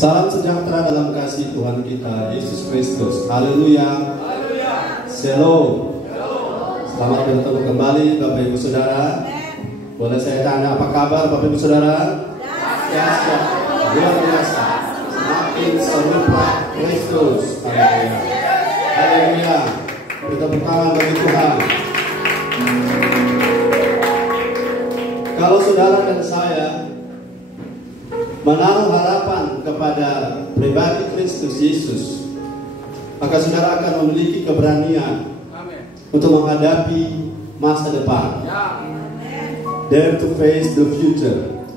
Salam sejahtera dalam kasih Tuhan kita Yesus Kristus. Haleluya. Shalom. Selamat bertemu kembali Bapak Ibu Saudara. Boleh saya tanya apa kabar Bapak Ibu Saudara? Dahsyat, luar biasa, semakin serupa Kristus. Haleluya. Haleluya. Bertepuk tangan bagi Tuhan. Kalau saudara dan saya menaruh harapan kepada pribadi Kristus Yesus, maka saudara akan memiliki keberanian untuk menghadapi masa depan. Dare to face the future.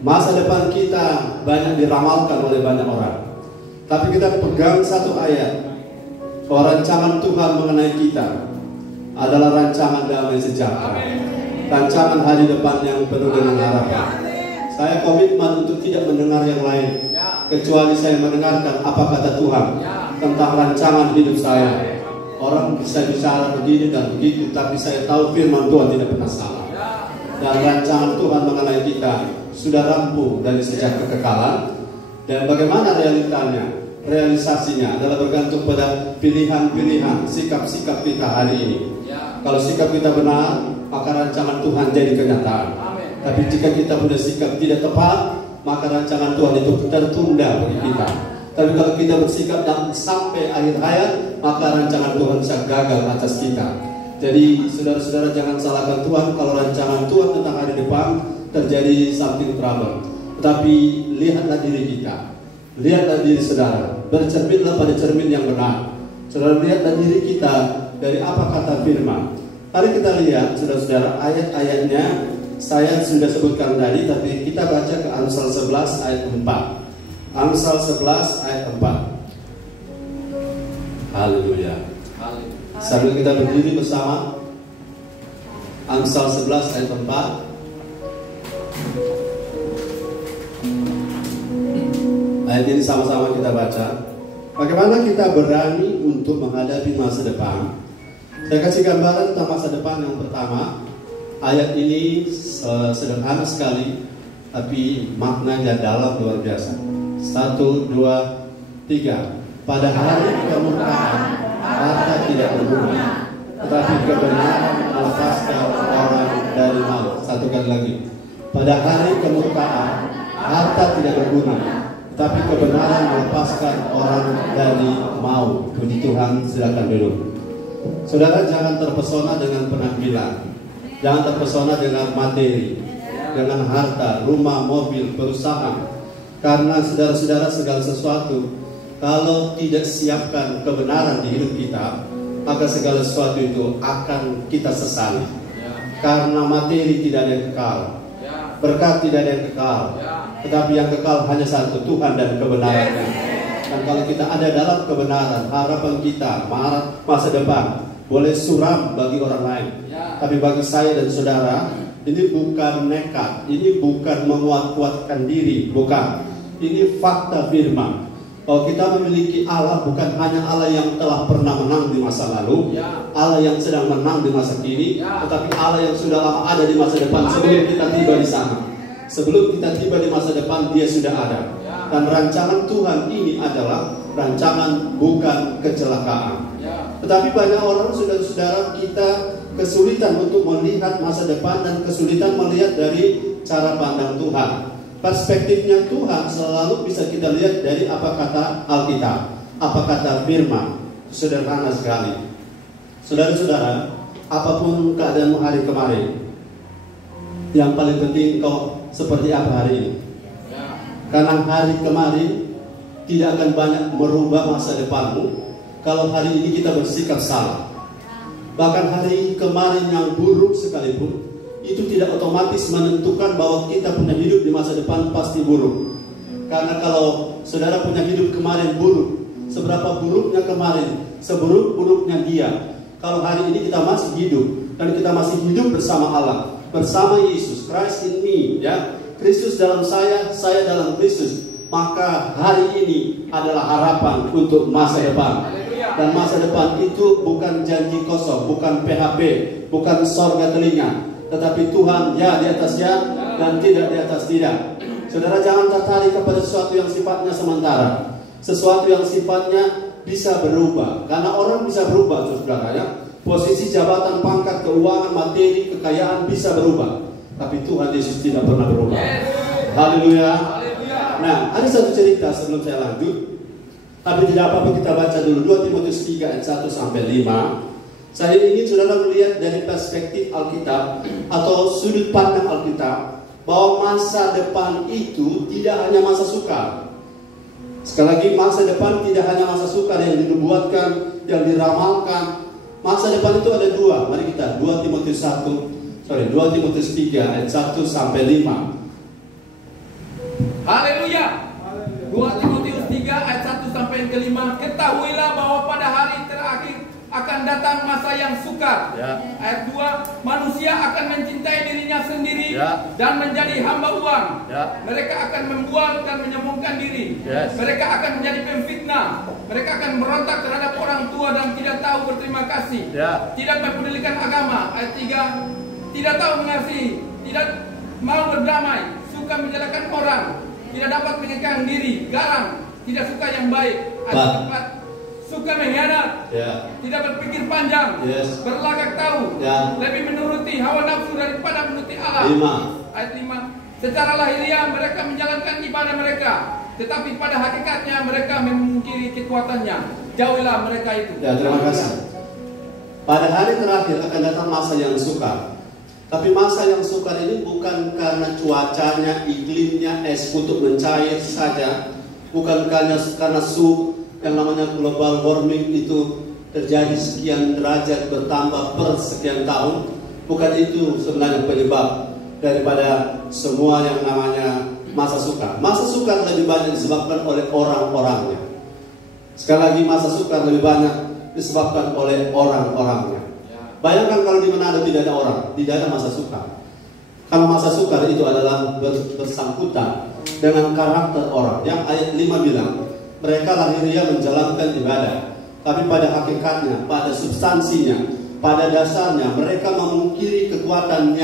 Masa depan kita banyak diramalkan oleh banyak orang, tapi kita pegang satu ayat. Rancangan Tuhan mengenai kita adalah rancangan damai sejahtera, rancangan hari depan yang penuh dengan harapan. Saya komitmen untuk tidak mendengar yang lain, kecuali saya mendengarkan apa kata Tuhan tentang rancangan hidup saya. Orang bisa bicara begini dan begitu, tapi saya tahu firman Tuhan tidak pernah salah. Dan rancangan Tuhan mengenai kita sudah rampung dari sejak kekekalan. Dan bagaimana realitanya, realisasinya adalah bergantung pada pilihan-pilihan, sikap-sikap kita hari ini. Kalau sikap kita benar, maka rancangan Tuhan jadi kenyataan. Tapi jika kita punya sikap tidak tepat, maka rancangan Tuhan itu tertunda bagi kita. Tapi kalau kita bersikap dan sampai akhir hayat, maka rancangan Tuhan bisa gagal atas kita. Jadi saudara-saudara jangan salahkan Tuhan kalau rancangan Tuhan tentang hari depan terjadi something trouble. Tetapi lihatlah diri kita, lihatlah diri saudara, bercerminlah pada cermin yang benar. Saudara lihatlah diri kita dari apa kata firman. Mari kita lihat saudara-saudara ayat-ayatnya. Saya sudah sebutkan tadi, tapi kita baca ke Amsal 11 ayat 4. Amsal 11 ayat 4. Haleluya. Sambil kita berdiri bersama, Amsal 11 ayat 4. Ayat ini sama-sama kita baca. Bagaimana kita berani untuk menghadapi masa depan? Saya kasih gambaran tentang masa depan yang pertama. Ayat ini sederhana sekali, tapi maknanya dalam luar biasa. 1, 2, 3. Pada hari kemurkaan, harta tidak berguna, tetapi kebenaran melepaskan orang dari maut. Satu kali lagi. Pada hari kemurkaan, harta tidak berguna, tetapi kebenaran melepaskan orang dari maut. Puji Tuhan, silakan duduk. Saudara jangan terpesona dengan penampilan. Jangan terpesona dengan materi, dengan harta, rumah, mobil, perusahaan. Karena saudara-saudara segala sesuatu, kalau tidak siapkan kebenaran di hidup kita, maka segala sesuatu itu akan kita sesali. Karena materi tidak ada yang kekal, berkat tidak ada yang kekal, tetapi yang kekal hanya satu, Tuhan dan kebenarannya. Dan kalau kita ada dalam kebenaran, harapan kita, masa depan boleh suram bagi orang lain, tapi bagi saya dan saudara, ini bukan nekat, ini bukan menguat-kuatkan diri, bukan. Ini fakta firman. Kalau kita memiliki Allah, bukan hanya Allah yang telah pernah menang di masa lalu, Allah yang sedang menang di masa kini, tetapi Allah yang sudah lama ada di masa depan sebelum kita tiba di sana. Sebelum kita tiba di masa depan, Dia sudah ada. Dan rancangan Tuhan ini adalah rancangan, bukan kecelakaan. Tetapi banyak orang, saudara-saudara, kita kesulitan untuk melihat masa depan dan kesulitan melihat dari cara pandang Tuhan. Perspektifnya Tuhan selalu bisa kita lihat dari apa kata Alkitab, apa kata firman. Sederhana sekali. Saudara-saudara, apapun keadaan hari kemarin, yang paling penting kau seperti apa hari ini. Karena hari kemarin tidak akan banyak merubah masa depanmu kalau hari ini kita bersikap salah. Bahkan hari kemarin yang buruk sekalipun, itu tidak otomatis menentukan bahwa kita punya hidup di masa depan pasti buruk. Karena kalau saudara punya hidup kemarin buruk, seberapa buruknya kemarin, seburuk-buruknya dia. Kalau hari ini kita masih hidup, dan kita masih hidup bersama Allah, bersama Yesus, Christ in me, ya, Kristus dalam saya dalam Kristus, maka hari ini adalah harapan untuk masa depan. Dan masa depan itu bukan janji kosong, bukan PHP, bukan sorga telinga, tetapi Tuhan ya di atas ya dan tidak di atas tidak. Saudara jangan tertarik kepada sesuatu yang sifatnya sementara, sesuatu yang sifatnya bisa berubah. Karena orang bisa berubah, saudara ya. Posisi jabatan, pangkat, keuangan, materi, kekayaan bisa berubah. Tapi Tuhan Yesus tidak pernah berubah. Haleluya. Nah, ada satu cerita sebelum saya lanjut. Tapi tidak apa-apa kita baca dulu 2 Timotius 3 ayat 1 sampai 5. Saya ingin saudara melihat dari perspektif Alkitab atau sudut pandang Alkitab bahwa masa depan itu tidak hanya masa sukar. Sekali lagi, masa depan tidak hanya masa sukar yang dinubuatkan, yang diramalkan. Masa depan itu ada dua. Mari kita 2 Timotius 3 ayat 1 sampai 5. Haleluya. 2 Timotius 3 ayat 1 sampai 5. Ketahuilah bahwa pada hari terakhir akan datang masa yang sukar. Ayat 2, manusia akan mencintai dirinya sendiri dan menjadi hamba uang. Mereka akan membual dan menyombongkan diri. Mereka akan menjadi pemfitnah. Mereka akan berontak terhadap orang tua dan tidak tahu berterima kasih. Tidak mempedulikan agama. Ayat 3, tidak tahu mengasihi, tidak mau berdamai, suka menyalahkan orang, tidak dapat mengekang diri, garang, tidak suka yang baik. Ayat 4, suka mengkhianat, tidak berpikir panjang, berlagak tahu, lebih menuruti hawa nafsu daripada menuruti Allah. Ayat 5, secara lahiriah mereka menjalankan ibadah mereka, tetapi pada hakikatnya mereka memungkiri kekuatannya. Jauhilah mereka itu. Ya, terima kasih. Pada hari terakhir akan datang masa yang sukar. Tapi masa yang sukar ini bukan karena cuacanya, iklimnya, es kutub mencair saja, bukan karena suhu yang namanya global warming itu terjadi sekian derajat bertambah per sekian tahun. Bukan itu sebenarnya penyebab daripada semua yang namanya masa sukar. Masa sukar lebih banyak disebabkan oleh orang-orangnya. Sekali lagi, masa sukar lebih banyak disebabkan oleh orang-orangnya. Bayangkan kalau di Manado tidak ada orang, tidak ada masa sukar. Kalau masa sukar itu adalah bersangkutan dengan karakter orang. Yang ayat 5 bilang, mereka lahiriah menjalankan ibadah, tapi pada hakikatnya, pada substansinya, pada dasarnya mereka memungkiri kekuatan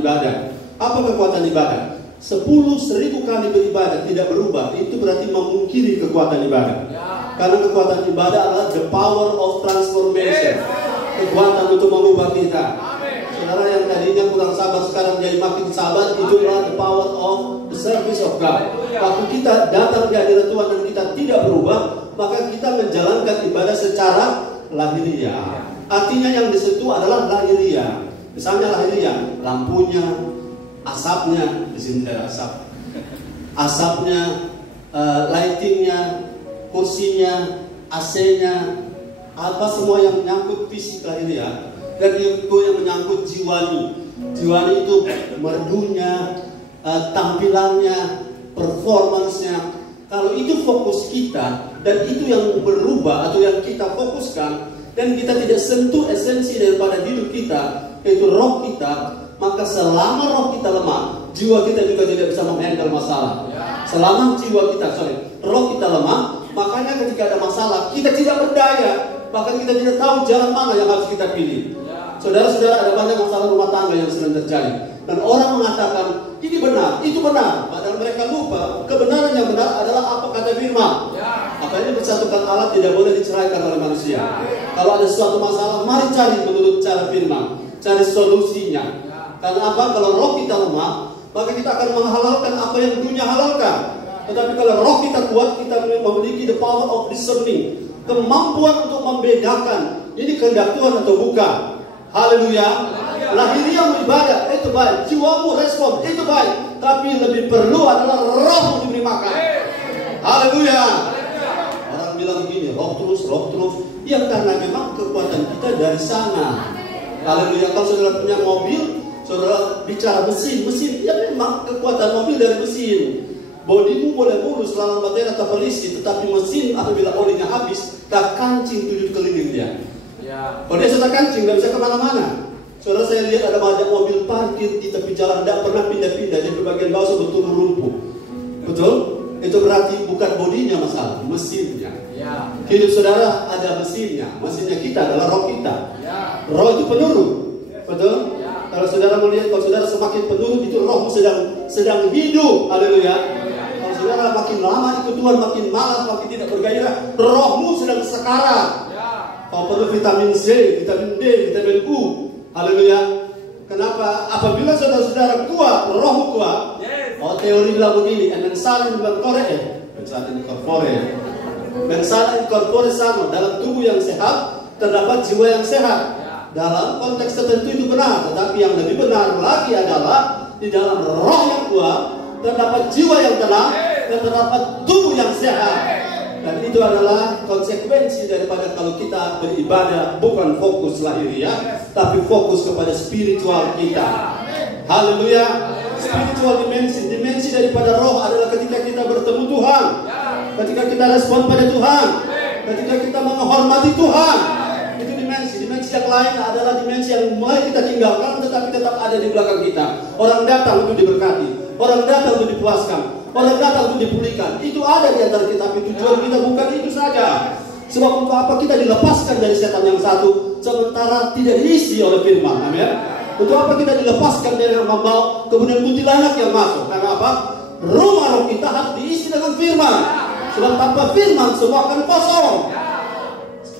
ibadah. Apa kekuatan ibadah? 10.000 kali beribadah tidak berubah, itu berarti memungkiri kekuatan ibadah. Karena kekuatan ibadah adalah the power of transformation, kekuatan untuk mengubah kita. Saudara yang tadinya kurang sabar sekarang jadi makin sabar, itu adalah the power of the service of God. Waktu kita datang di hadirat Tuhan dan kita tidak berubah, maka kita menjalankan ibadah secara lahiriah. Artinya yang disentuh adalah lahiriah. Misalnya lahiriah, lampunya, asapnya, di sini ada asap, asapnya, lightingnya, kursinya, AC-nya, apa semua yang menyangkut fisik lahiriah. Dan itu yang menyangkut jiwani. Jiwani itu merdunya, tampilannya, performance-nya. Kalau itu fokus kita dan itu yang berubah atau yang kita fokuskan, dan kita tidak sentuh esensi daripada diri kita, yaitu roh kita, maka selama roh kita lemah, jiwa kita juga tidak bisa menghandle masalah. Selama roh kita lemah, makanya ketika ada masalah kita tidak berdaya, bahkan kita tidak tahu jalan mana yang harus kita pilih. Saudara-saudara, ada banyak masalah rumah tangga yang sedang terjadi, dan orang mengatakan ini benar, itu benar, padahal mereka lupa kebenaran yang benar adalah apa kata firman. Apa ini bersatukan Allah tidak boleh diceraikan oleh manusia. Kalau ada suatu masalah, mari cari menurut cara firman, cari solusinya. Karena apa? Kalau roh kita lemah, maka kita akan menghalalkan apa yang dunia halalkan. Tetapi kalau roh kita kuat, kita memiliki the power of discerning, kemampuan untuk membedakan ini kehendak Tuhan atau bukan. Haleluya. Lahiriah ibadah itu baik, jiwamu respon itu baik, tapi lebih perlu adalah rohmu diberi makan. Haleluya. Orang bilang begini, roh terus. Ya karena memang kekuatan kita dari sana. Haleluya. Kalau saudara punya mobil, saudara bicara mesin, ya memang kekuatan mobil dari mesin. Bodimu boleh mulus, lalang baterai atau polisi, tetapi mesin apabila olinya habis, tak kancing 7 keliling dia. Kalau dia sudah kancing, nggak bisa kemana-mana. Saudara, saya lihat ada banyak mobil parkir di tepi jalan, tidak pernah pindah-pindah, di bagian bawah sudah turun lumpuh. Betul? Itu berarti bukan bodinya masalah, mesinnya. Hidup saudara ada mesinnya kita adalah roh kita. Roh itu penurut, betul? Kalau saudara melihat, kalau saudara semakin penurut, itu rohmu sedang sedang hidup. Haleluya. Kalau saudara makin lama ikut Tuhan, makin malas, makin tidak bergairah, rohmu sedang sekarat. Kau perlu vitamin C, vitamin D, vitamin U. Haleluya. Kenapa? Apabila saudara-saudara kuat, rohmu kuat. Oh, teori bilang begini, mensana in corpore sano, dalam tubuh yang sehat terdapat jiwa yang sehat. Dalam konteks tertentu itu benar, tetapi yang lebih benar lagi adalah di dalam roh yang kuat terdapat jiwa yang tenang dan terdapat tubuh yang sehat. Dan itu adalah konsekuensi daripada kalau kita beribadah bukan fokus lahiriah, tapi fokus kepada spiritual kita. Haleluya. Spiritual dimensi daripada roh adalah ketika kita bertemu Tuhan, ketika kita respon pada Tuhan, ketika kita menghormati Tuhan. Itu dimensi yang lain adalah dimensi yang mulai kita tinggalkan tetapi tetap ada di belakang kita. Orang datang untuk diberkati, orang datang untuk dipuaskan, orang datang untuk dipulihkan. Itu ada di antara kita, tapi tujuan kita bukan itu saja. Sebab untuk apa kita dilepaskan dari setan yang satu sementara tidak diisi oleh firman? Amin. Untuk apa kita dilepaskan dari yang membawa kemudian putih layak yang masuk? Karena apa? Rumah roh kita harus diisi dengan firman. Sebab tanpa firman semua akan kosong.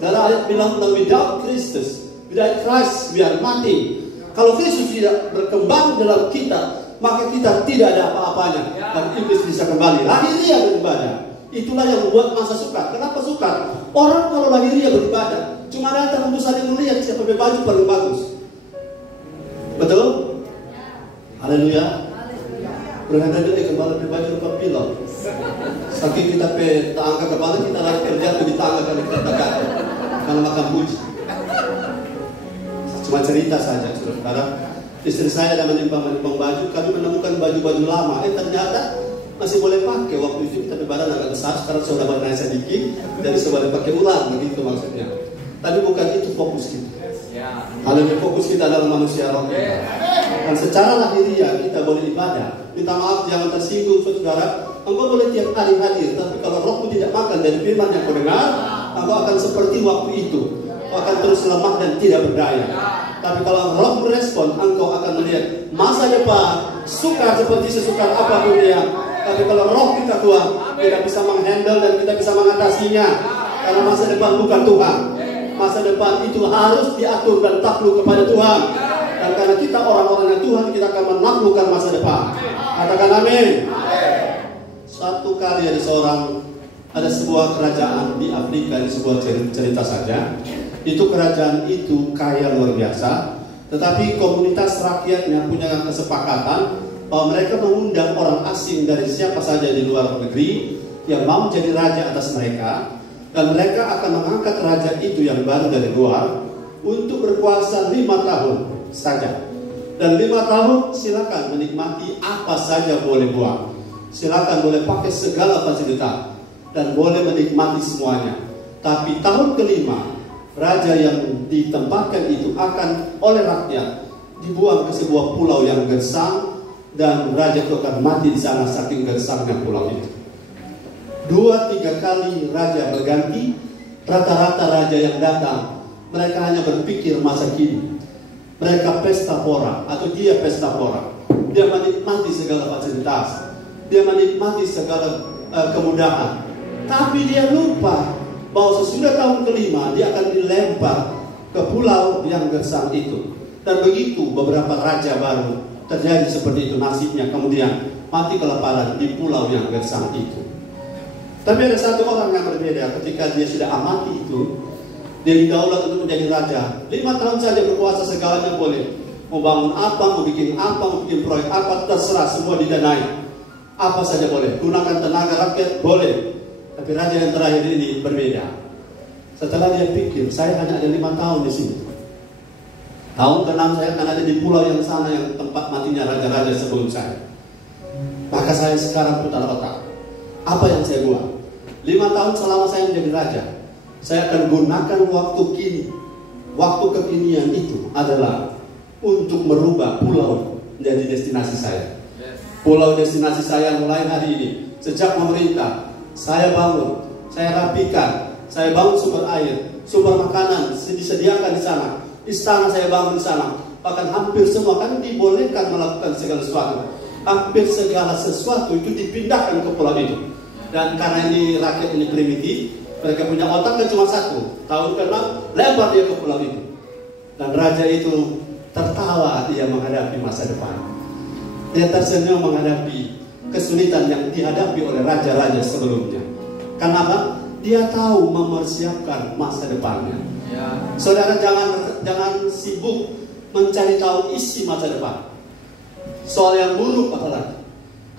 Dalam ayat bilang without Christus, without Christ we are mati. Kalau Kristus tidak berkembang dalam kita, maka kita tidak ada apa-apanya. Dan iblis bisa kembali lahiriah beribadah. Itulah yang membuat masa sukar. Kenapa sukar? Orang kalau lahiriah beribadah cuma datang untuk saling melihat siapa baju paling bagus. Betul? Haleluya. Berada dulu kembali berbaju rupa pilot. Saking kita tak angkat kepala, kita lari kerja di tangga kalau kita tegak. Karena makan puji. Cuma cerita saja, saudara. Istri saya ada menimbang baju, kami menemukan baju-baju lama. Ternyata masih boleh pakai waktu itu, tapi badan agak besar. Sekarang sudah naik sedikit, jadi sudah boleh pakai ulang, begitu maksudnya. Tapi bukan itu fokus kita. Haleluya, fokus kita adalah manusia roh. Dan secara lahiriah kita boleh ibadah. Minta maaf, jangan tersinggung, saudara. Engkau boleh tiap hari hadir, tapi kalau rohmu tidak makan dari firman yang kau dengar, engkau akan seperti waktu itu. Engkau akan terus lemah dan tidak berdaya. Tapi kalau roh merespon, engkau akan melihat masa depan sukar seperti sesukar apapun dia. Tapi kalau roh kita kuat, kita bisa menghandle dan kita bisa mengatasinya. Karena masa depan bukan Tuhan. Masa depan itu harus diatur dan takluk kepada Tuhan. Dan karena kita orang-orang yang Tuhan, kita akan menaklukkan masa depan. Katakan amin. Suatu kali ada sebuah kerajaan di Afrika, ini sebuah cerita saja. Itu kerajaan itu kaya luar biasa, tetapi komunitas rakyatnya punya kesepakatan bahwa mereka mengundang orang asing dari siapa saja di luar negeri yang mau menjadi raja atas mereka, dan mereka akan mengangkat raja itu yang baru dari luar untuk berkuasa 5 tahun saja. Dan 5 tahun silakan menikmati apa saja boleh buat, silakan boleh pakai segala fasilitas dan boleh menikmati semuanya. Tapi tahun kelima, raja yang ditempatkan itu akan oleh rakyat dibuang ke sebuah pulau yang gersang, dan raja itu akan mati di sana saking gersangnya pulau itu. 2-3 kali raja berganti, rata-rata raja yang datang mereka hanya berpikir masa kini. Mereka pesta pora, atau dia pesta pora. Dia menikmati segala fasilitas, dia menikmati segala kemudahan, tapi dia lupa bahwa sesudah tahun kelima dia akan dilempar ke pulau yang gersang itu. Dan begitu beberapa raja baru terjadi seperti itu nasibnya, kemudian mati kelaparan di pulau yang gersang itu. Tapi ada satu orang yang berbeda. Ketika dia sudah amati itu, dia didaulat untuk menjadi raja. 5 tahun saja berkuasa, segalanya boleh. Mau bangun apa, mau bikin proyek apa, terserah, semua didanai. Apa saja boleh, gunakan tenaga rakyat boleh. Tapi raja yang terakhir ini berbeda. Setelah dia pikir, saya hanya ada 5 tahun di sini. Tahun ke-6 saya akan ada di pulau yang sana, yang tempat matinya raja-raja sebelum saya. Maka saya sekarang putar otak. Apa yang saya buat? 5 tahun selama saya menjadi raja, saya akan gunakan waktu kini. Waktu kekinian itu adalah untuk merubah pulau menjadi destinasi saya. Pulau destinasi saya mulai hari ini. Sejak pemerintah, saya bangun, saya rapikan, saya bangun sumber air, sumber makanan disediakan di sana. Istana saya bangun di sana. Bahkan hampir semua kan dibolehkan melakukan segala sesuatu. hampir segala sesuatu itu dipindahkan ke pulau itu. Dan karena ini rakyat ini primitif, mereka punya otak kan cuma satu, tahu kenal, lempar dia ke pulau itu. Dan raja itu tertawa dia menghadapi masa depan. Dia tersenyum menghadapi kesulitan yang dihadapi oleh raja-raja sebelumnya. Kenapa? Dia tahu mempersiapkan masa depannya. Ya. Saudara jangan sibuk mencari tahu isi masa depan. Soal yang buruk apalagi.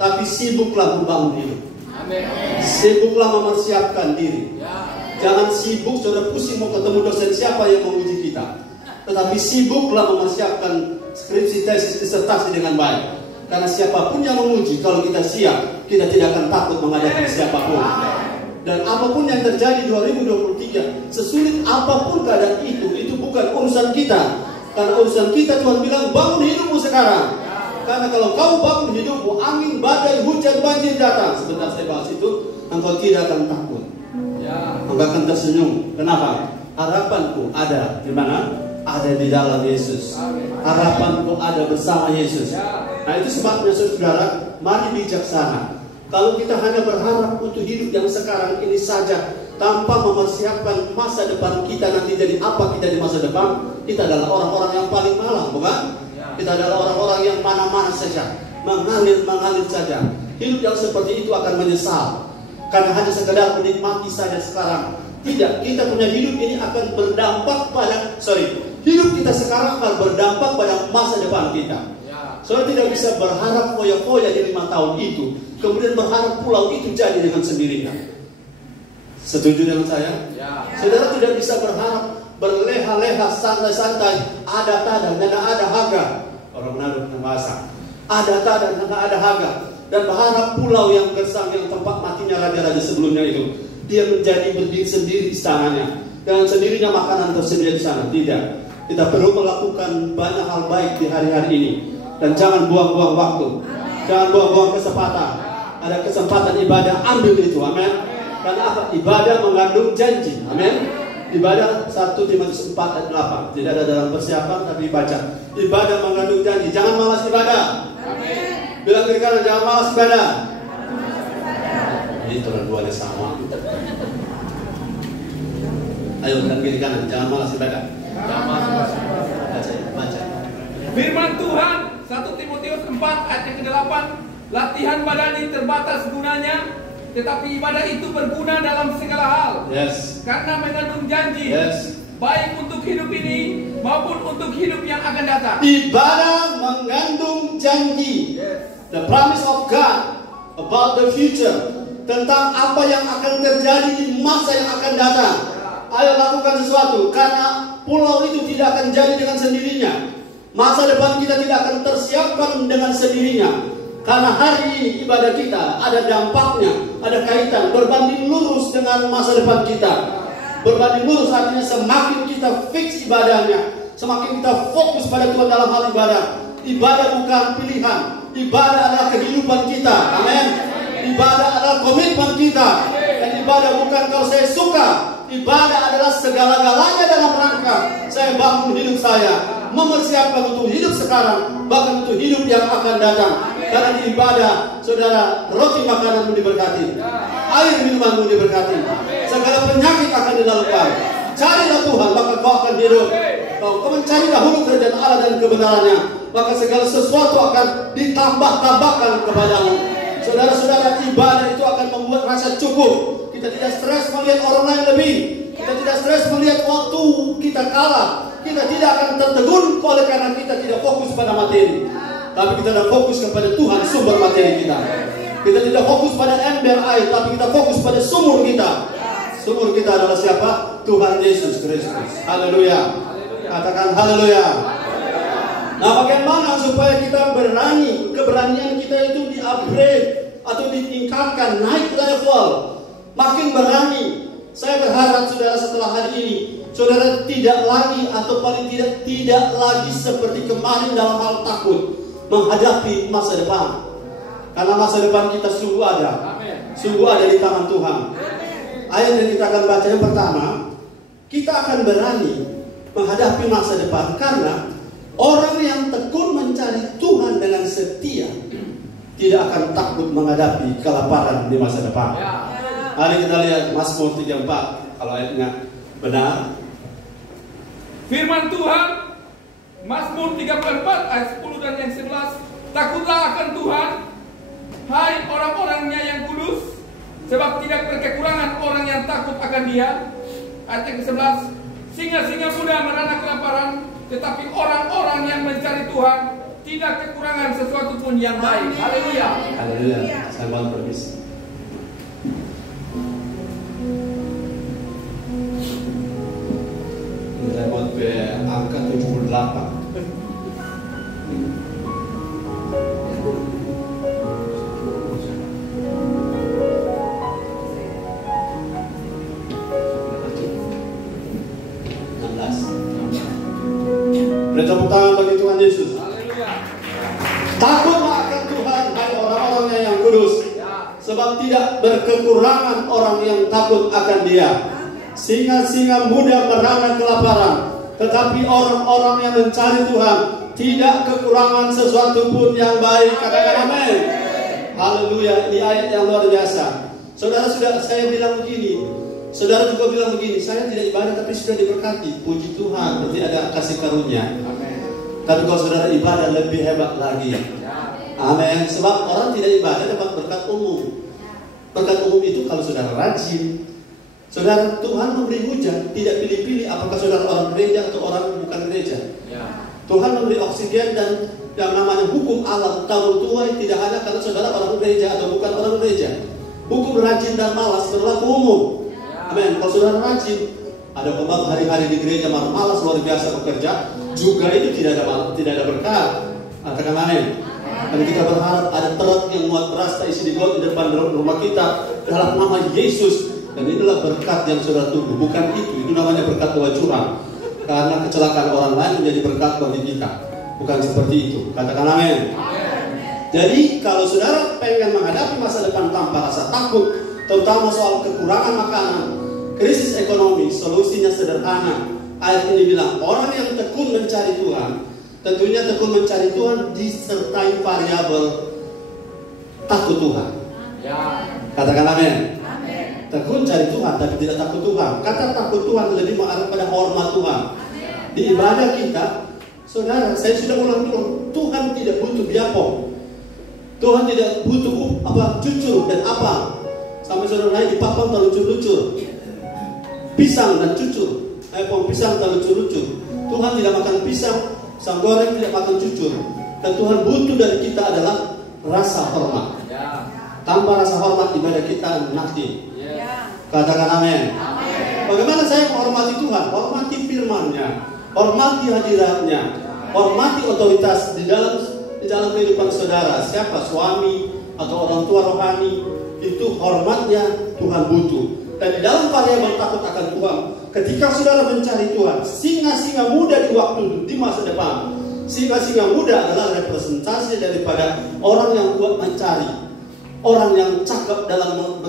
Tapi sibuklah membangun hidup. Amin. Sibuklah mempersiapkan diri. Ya. Jangan sibuk saudara pusing mau ketemu dosen siapa yang menguji kita. Tetapi sibuklah mempersiapkan skripsi, tesis, disertasi dengan baik. Karena siapapun yang menguji, kalau kita siap, kita tidak akan takut menghadapi siapapun. Dan apapun yang terjadi 2023, sesulit apapun keadaan itu bukan urusan kita. Karena urusan kita Tuhan bilang bangun hidupmu sekarang. Karena kalau kau bangun hidupmu, angin, badai, hujan, banjir datang. Sebentar saya bahas itu, engkau tidak akan takut. Engkau akan tersenyum. Kenapa? Harapanku ada di mana? Ada di dalam Yesus. Harapanku ada bersama Yesus. Nah itu sebabnya saudara, mari bijaksana. Kalau kita hanya berharap untuk hidup yang sekarang ini saja, tanpa mempersiapkan masa depan kita nanti jadi apa kita di masa depan, kita adalah orang-orang yang paling malang, bukan? Kita adalah orang-orang yang mana-mana saja, mengalir saja. Hidup yang seperti itu akan menyesal, karena hanya sekedar menikmati saja sekarang. Tidak, kita punya hidup ini akan berdampak pada, hidup kita sekarang akan berdampak pada masa depan kita. Saudara tidak bisa berharap foya-foya di 5 tahun itu, kemudian berharap pulau itu jadi dengan sendirinya. Setuju dengan saya? Saudara tidak bisa berharap berleha-leha, santai-santai, ada tada, dan ada harga. Orang Manado punya bahasa, ada tada, dan ada harga. Dan berharap pulau yang gersang, yang tempat matinya raja-raja sebelumnya itu, dia menjadi berdiri sendiri istananya, dengan sendirinya makanan tersedia di sana. Tidak, kita perlu melakukan banyak hal baik di hari-hari ini. Dan jangan buang-buang waktu. Jangan buang-buang kesempatan. Ada kesempatan ibadah, ambil itu. Amin. Karena apa? Ibadah mengandung janji. Amin. Ibadah 1 Timotius 4 ayat 8. Tidak ada dalam persiapan tapi baca. Ibadah mengandung janji. Jangan malas ibadah. Amin. Bilang kiri kanan, jangan malas ibadah. Itu dua sama. Ayo bilang kiri kanan, jangan malas ibadah. Jangan malas ibadah. Baca. Firman Tuhan 1 Timotius 4 ayat yang ke-8, latihan badan ini terbatas gunanya, tetapi ibadah itu berguna dalam segala hal. Yes. Karena mengandung janji. Yes. Baik untuk hidup ini maupun untuk hidup yang akan datang. Ibadah mengandung janji. Yes. The promise of God about the future, tentang apa yang akan terjadi di masa yang akan datang. Ayo lakukan sesuatu, karena pulau itu tidak akan jadi dengan sendirinya. Masa depan kita tidak akan tersiapkan dengan sendirinya. Karena hari ini ibadah kita ada dampaknya, ada kaitan, berbanding lurus dengan masa depan kita. Berbanding lurus artinya semakin kita fix ibadahnya, semakin kita fokus pada Tuhan dalam hal ibadah. Ibadah bukan pilihan, ibadah adalah kehidupan kita. Amin. Ibadah adalah komitmen kita. Dan ibadah bukan kalau saya suka, ibadah adalah segala-galanya dalam rangka saya bangun hidup saya, mempersiapkan untuk hidup sekarang, bahkan untuk hidup yang akan datang. Karena di ibadah, saudara, roti makananmu diberkati, air minumanmu diberkati, segala penyakit akan dilalukan. Carilah Tuhan, maka kau akan hidup. Kau mencari dahulu kerajaan Allah dan kebenarannya, maka segala sesuatu akan ditambah-tambahkan kepadamu. Saudara-saudara, ibadah itu akan membuat rasa cukup. Kita tidak stres melihat orang lain lebih. Kita tidak stres melihat waktu kita kalah. Kita tidak akan tertegun oleh karena kita tidak fokus pada materi. Tapi kita tidak fokus kepada Tuhan, sumber materi kita. Kita tidak fokus pada ember air, tapi kita fokus pada sumur kita. Sumur kita adalah siapa? Tuhan Yesus Kristus. Haleluya. Katakan haleluya. Nah, bagaimana supaya kita berani, keberanian kita itu di-upgrade atau ditingkatkan, naik level, makin berani. Saya berharap saudara setelah hari ini, saudara tidak lagi atau paling tidak lagi seperti kemarin dalam hal takut menghadapi masa depan. Karena masa depan kita sungguh ada. Sungguh ada di tangan Tuhan. Ayat yang kita akan baca yang pertama, kita akan berani menghadapi masa depan karena orang yang tekun mencari Tuhan dengan setia tidak akan takut menghadapi kelaparan di masa depan. Ya. Mari kita lihat Mazmur 34 kalau ayatnya benar. Firman Tuhan Mazmur 34 ayat 10 dan yang 11. Takutlah akan Tuhan, hai orang-orangnya yang kudus, sebab tidak berkekurangan orang yang takut akan Dia. Ayat yang ke-11. Singa-singa muda merana kelaparan, tetapi orang-orang yang mencari Tuhan tidak kekurangan sesuatu pun yang baik. Haleluya. Haleluya. Saya mohon permisi. Saya mohon ke angka 78. Beri tepuk tangan bagi Tuhan Yesus. Haleluya. Takutlah akan Tuhan, hai orang-orangnya yang kudus, sebab tidak berkekurangan orang yang takut akan Dia. Singa-singa muda merana kelaparan, tetapi orang-orang yang mencari Tuhan tidak kekurangan sesuatu pun yang baik. Katakan amin. Haleluya. Ini ayat yang luar biasa. Saudara, sudah saya bilang begini, saudara juga bilang begini, saya tidak ibadah tapi sudah diberkati. Puji Tuhan, berarti ada kasih karunia. Tapi kalau saudara ibadah lebih hebat lagi. Amin. Sebab orang tidak ibadah dapat berkat umum. Berkat umum itu kalau saudara rajin. Saudara, Tuhan memberi hujan, tidak pilih-pilih apakah saudara orang gereja atau orang bukan gereja. Tuhan memberi oksigen dan yang namanya hukum alam tahun tuai tidak hanya karena saudara orang gereja atau bukan orang gereja. Hukum rajin dan malas berlaku umum. Amin. Kalau saudara rajin, ada obat hari-hari di gereja malas luar biasa bekerja, juga itu tidak ada berkat. Katakan amin. Dan kita berharap ada truk yang muat beras tak isi di got di depan rumah kita dalam nama Yesus. Dan inilah berkat yang saudara tunggu. Bukan itu namanya berkat doa curang. Karena kecelakaan orang lain menjadi berkat bagi kita. Bukan seperti itu. Katakan amin. Jadi kalau saudara pengen menghadapi masa depan tanpa rasa takut, terutama soal kekurangan makanan, krisis ekonomi, solusinya sederhana. Ayat ini bilang, orang yang tekun mencari Tuhan, tentunya tekun mencari Tuhan disertai variabel takut Tuhan. Katakan amin. Tekun cari Tuhan tapi tidak takut Tuhan. Kata takut Tuhan lebih mengarah pada hormat Tuhan. Di ibadah kita, saudara, saya sudah ulang-ulang, Tuhan tidak butuh biapong. Tuhan tidak butuh cucur dan apa. Sampai saudara naik di papan terlucur-lucur. Pisang dan cucur. Pisang terlucur-lucur. Tuhan tidak makan pisang, pisang goreng tidak makan cucur. Dan Tuhan butuh dari kita adalah rasa hormat. Tanpa rasa hormat ibadah kita mati. Katakan amin. Bagaimana saya menghormati Tuhan? Hormati firman-Nya, hormati hadiratnya, hormati otoritas di dalam kehidupan saudara. Siapa suami atau orang tua rohani, itu hormatnya Tuhan butuh. Dan di dalam variabel takut akan Tuhan, ketika saudara mencari Tuhan, singa-singa muda di masa depan. Singa-singa muda adalah representasi daripada orang yang kuat mencari, orang yang cakap dalam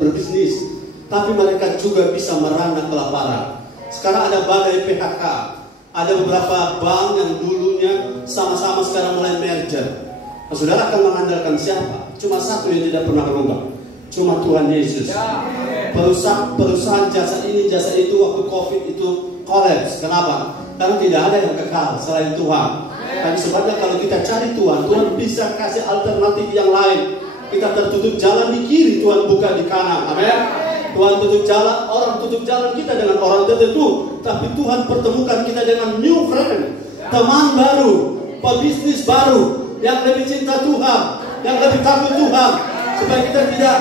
berbisnis, tapi mereka juga bisa merana kelaparan. Sekarang ada badai PHK, ada beberapa bank yang dulunya sama-sama sekarang mulai merger. Nah, saudara akan mengandalkan siapa? Cuma satu yang tidak pernah berubah, cuma Tuhan Yesus. Perusahaan jasa ini jasa itu waktu COVID itu kolaps. Kenapa? Karena tidak ada yang kekal selain Tuhan. Dan sebabnya kalau kita cari Tuhan, Tuhan bisa kasih alternatif yang lain. Kita tertutup jalan di kiri, Tuhan buka di kanan. Amin. Tuhan tutup jalan, orang tutup jalan kita dengan orang tertentu, tapi Tuhan pertemukan kita dengan new friend, teman baru, pebisnis baru yang lebih cinta Tuhan, yang lebih takut Tuhan, supaya kita tidak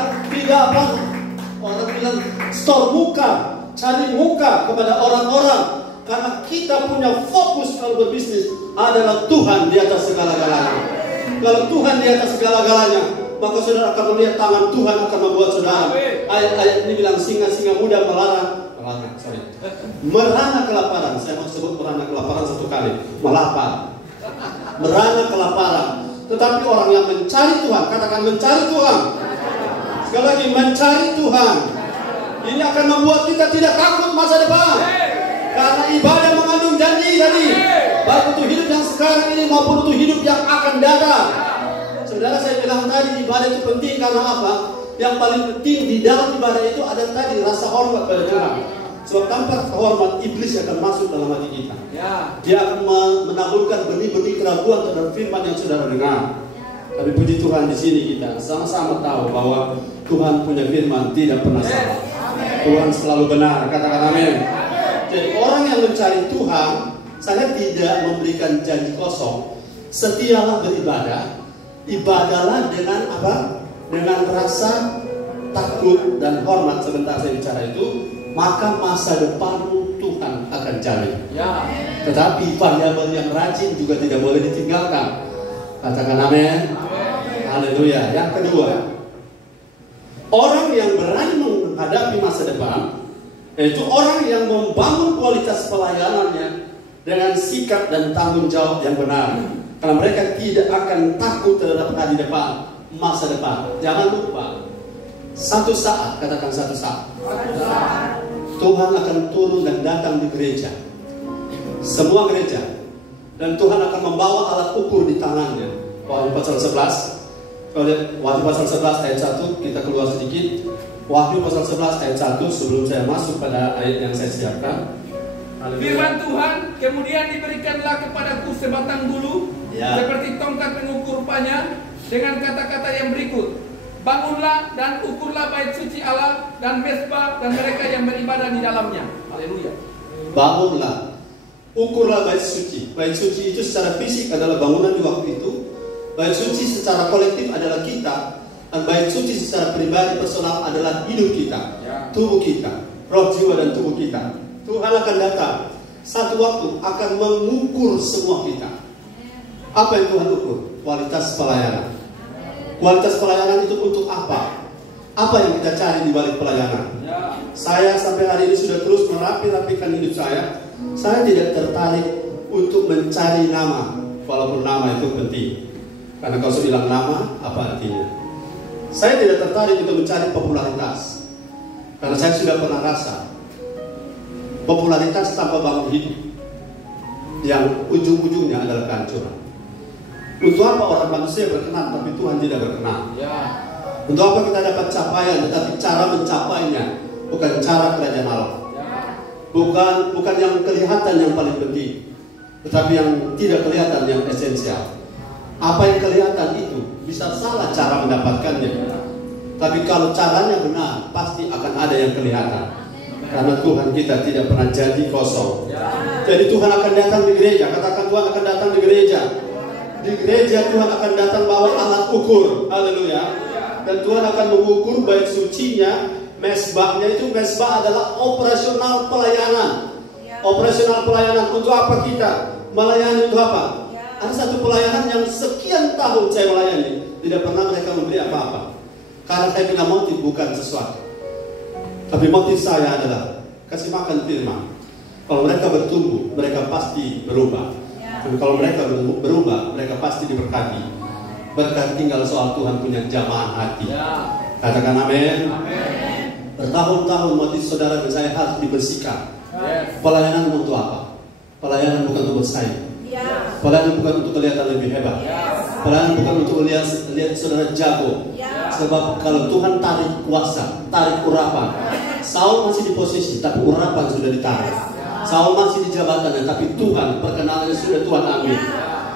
orang bilang store muka, cari muka kepada orang-orang, karena kita punya fokus kalau berbisnis adalah Tuhan di atas segala-galanya. Kalau Tuhan di atas segala-galanya, maka saudara akan melihat tangan Tuhan akan membuat saudara. Ayat-ayat ini bilang singa-singa muda merana kelaparan. Saya mau sebut merana kelaparan satu kali. Merana kelaparan. Tetapi orang yang mencari Tuhan, katakan mencari Tuhan. Sekali lagi mencari Tuhan. Ini akan membuat kita tidak takut masa depan. Karena ibadah mengandung janji tadi. Baik untuk hidup yang sekarang ini maupun untuk hidup yang akan datang. Saudara, saya bilang tadi ibadah itu penting karena apa? Yang paling penting di dalam ibadah itu ada tadi rasa hormat pada Tuhan. Sebab tanpa hormat, iblis akan masuk dalam hati kita. Dia akan menaburkan benih-benih keraguan terhadap firman yang saudara dengar. Tapi puji Tuhan, di sini kita sama-sama tahu bahwa Tuhan punya firman tidak pernah salah. Tuhan selalu benar. Katakan amin. Jadi orang yang mencari Tuhan, saya tidak memberikan janji kosong. Setialah beribadah, ibadahlah dengan apa? Dengan rasa takut dan hormat. Sebentar saya bicara itu, maka masa depanmu Tuhan akan jamin. Tetapi variabel yang rajin juga tidak boleh ditinggalkan. Katakan amin. Haleluya. Yang kedua, orang yang berani menghadapi masa depan, yaitu orang yang membangun kualitas pelayanannya dengan sikap dan tanggung jawab yang benar. Karena mereka tidak akan takut terhadap hari depan, masa depan. Jangan lupa, satu saat, katakan satu saat, Tuhan akan turun dan datang di gereja, semua gereja, dan Tuhan akan membawa alat ukur di tangannya. Wahyu pasal 11, Wahyu pasal 11 ayat 1, kita keluar sedikit. Wahyu pasal 11 ayat 1, sebelum saya masuk pada ayat yang saya siapkan. Firman Tuhan, kemudian diberikanlah kepadaku sebatang bulu, seperti tongkat pengukur rupanya, dengan kata-kata yang berikut: bangunlah dan ukurlah bait suci Allah dan mezbah dan mereka yang beribadah di dalamnya. Haleluya. Bangunlah, ukurlah bait suci. Bait suci itu secara fisik adalah bangunan di waktu itu. Bait suci secara kolektif adalah kita. Dan bait suci secara pribadi personal adalah hidup kita, tubuh kita, roh, jiwa, dan tubuh kita. Tuhan akan datang satu waktu akan mengukur semua kita. Apa yang Tuhan ukur? Kualitas pelayanan. Kualitas pelayanan itu untuk apa? Apa yang kita cari di balik pelayanan? Saya sampai hari ini sudah terus merapi-rapikan hidup saya. Saya tidak tertarik untuk mencari nama, walaupun nama itu penting. Karena kalau saya bilang nama, apa artinya? Saya tidak tertarik untuk mencari popularitas. Karena saya sudah pernah rasa popularitas tanpa bangun hidup, yang ujung-ujungnya adalah kehancuran. Untuk apa orang manusia berkenan tapi Tuhan tidak berkenan? Untuk apa kita dapat capaian tetapi cara mencapainya bukan cara kerajaan Allah? Bukan yang kelihatan yang paling penting, tetapi yang tidak kelihatan yang esensial. Apa yang kelihatan itu bisa salah cara mendapatkannya, tapi kalau caranya benar pasti akan ada yang kelihatan. Karena Tuhan kita tidak pernah janji kosong. Jadi Tuhan akan datang di gereja. Katakan, Tuhan akan datang di gereja. Di gereja Tuhan akan datang bawa alat ukur. Haleluya. Dan Tuhan akan mengukur bait sucinya, mezbahnya. Itu mezbah adalah operasional pelayanan. Operasional pelayanan untuk apa kita melayani? Untuk apa? Ada satu pelayanan yang sekian tahun saya melayani, tidak pernah mereka memberi apa-apa. Karena saya punya motif bukan sesuatu, tapi motif saya adalah kasih makan firman. Kalau mereka bertumbuh, mereka pasti berubah. Dan kalau mereka berubah, mereka pasti diberkati. Berkat tinggal soal Tuhan punya jamaah hati. Katakan amin. Bertahun-tahun motif saudara dan saya harus dibersihkan. Pelayanan untuk apa? Pelayanan bukan untuk bersaing. Pelayanan bukan untuk kelihatan lebih hebat. Pelayanan bukan untuk lihat saudara jago. Sebab kalau Tuhan tarik kuasa, tarik urapan, Saul masih di posisi, tapi urapan sudah ditarik. Saul masih di jabatannya, tapi Tuhan, perkenalannya sudah Tuhan ambil.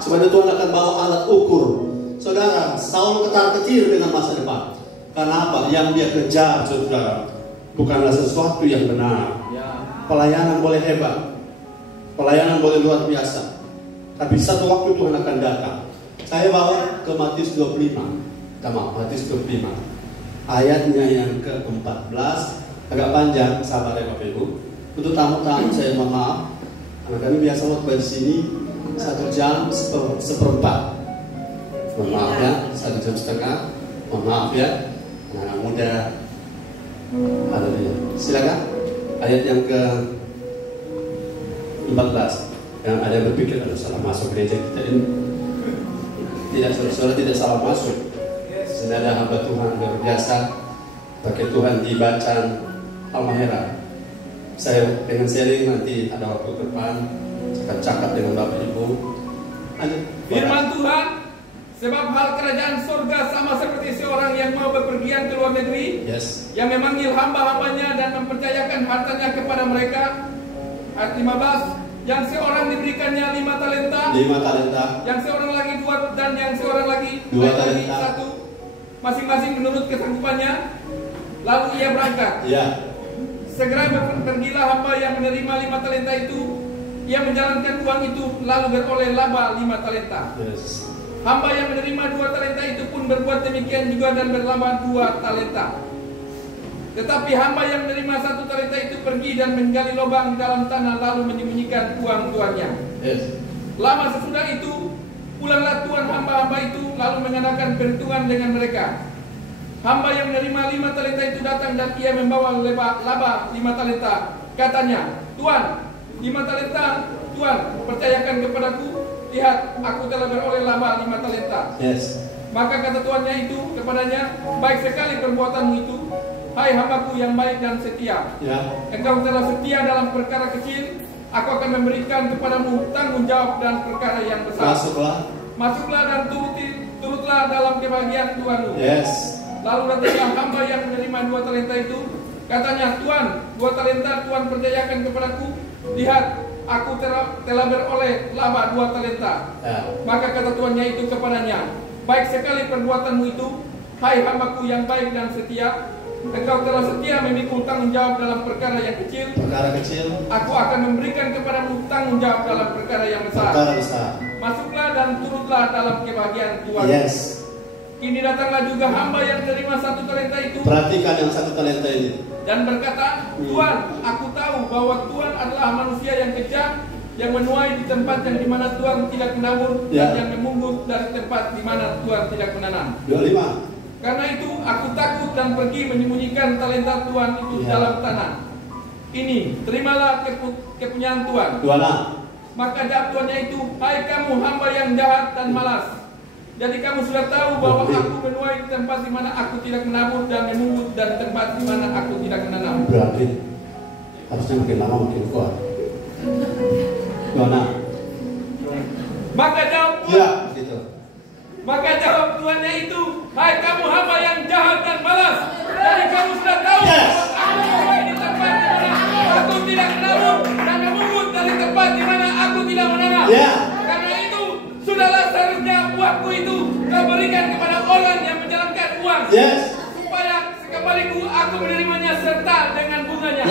Sebenarnya Tuhan akan bawa alat ukur. Saudara, Saul ketar-ketir dengan masa depan. Karena apa? Yang dia kejar, saudara, bukanlah sesuatu yang benar. Pelayanan boleh hebat, pelayanan boleh luar biasa, tapi satu waktu Tuhan akan datang. Saya bawa ke Matius 25. Matius 25 ayatnya yang ke-14, agak panjang, sabar ya Bapak Ibu. Untuk tamu-tamu saya mohon maaf, karena kami biasa waktu di sini 1 jam seperempat. Mohon maaf ya, 1 jam setengah. Mohon maaf ya, anak muda. Haleluya. Silakan ayat yang ke-14. Yang ada yang berpikir ada salah masuk gereja kita ini. Tidak, saudara tidak salah masuk. Ini ada hamba Tuhan luar biasa, pakai Tuhan di bacaan Al-Mahera. Saya dengan sharing nanti ada waktu ke depan, cakap dengan Bapak Ibu. Firman Tuhan, Sebab hal kerajaan surga sama seperti seorang yang mau bepergian ke luar negeri, yang memanggil hamba-hambanya dan mempercayakan hartanya kepada mereka. Ayat 15, yang seorang diberikannya 5 talenta, yang seorang lagi 2, dan yang seorang lagi 2 talenta, 1, masing-masing menurut kesanggupannya. Lalu ia berangkat. Segera pergilah hamba yang menerima 5 talenta itu. Ia menjalankan uang itu, lalu beroleh laba 5 talenta. Hamba yang menerima 2 talenta itu pun berbuat demikian juga dan berlaba 2 talenta. Tetapi hamba yang menerima 1 talenta itu pergi dan menggali lubang dalam tanah, lalu menyembunyikan uang tuannya. Lama sesudah itu, pulanglah tuan hamba-hamba itu, lalu mengadakan perhitungan dengan mereka. Hamba yang menerima 5 talenta itu datang dan ia membawa laba 5 talenta. Katanya, Tuan, 5 talenta, Tuan, percayakan kepadaku. Lihat, aku telah beroleh laba 5 talenta. Maka kata tuannya itu kepadanya, baik sekali perbuatanmu itu, hai hambaku yang baik dan setia. Engkau telah setia dalam perkara kecil, aku akan memberikan kepadamu tanggung jawab dan perkara yang besar. Masuklah dan turutlah dalam kebahagiaan Tuhanmu. Lalu datanglah hamba yang menerima 2 talenta itu. Katanya, Tuan, 2 talenta Tuan percayakan kepadaku. Lihat, aku telah beroleh laba 2 talenta. Maka kata tuannya itu kepadanya, baik sekali perbuatanmu itu, hai hambaku yang baik dan setia. Engkau telah setia memikul tanggung jawab dalam perkara yang kecil. Aku akan memberikan kepadamu tanggung jawab dalam perkara yang besar. Masuklah dan turutlah dalam kebahagiaan Tuhan. Kini datanglah juga hamba yang menerima 1 talenta itu. Perhatikan yang 1 talenta ini. Dan berkata, Tuan, aku tahu bahwa Tuan adalah manusia yang kejam, yang menuai di tempat yang dimana Tuhan tidak menabur, dan yang memungut dari tempat dimana Tuan tidak menanam. 25. Karena itu aku takut dan pergi menyembunyikan talenta Tuhan itu dalam tanah. Ini, terimalah kepunyaan Tuhan. 26. Maka jawab tuannya itu, hai kamu hamba yang jahat dan malas. Jadi kamu sudah tahu bahwa aku menuai di tempat di mana aku tidak menabur dan memungut dan tempat di mana aku tidak menanam. Berarti harusnya makin lama makin kuat. Maka jawab Tuhan. Maka jawab tuannya itu, hai kamu hamba yang jahat dan malas. Jadi kamu sudah tahu aku menuai di tempat di mana aku tidak menabur dan memungut dari tempat di mana aku tidak menanam. Karena itu sudahlah seharusnya uangku itu kau berikan kepada orang yang menjalankan uang, supaya sekembaliku aku menerimanya serta dengan bunganya.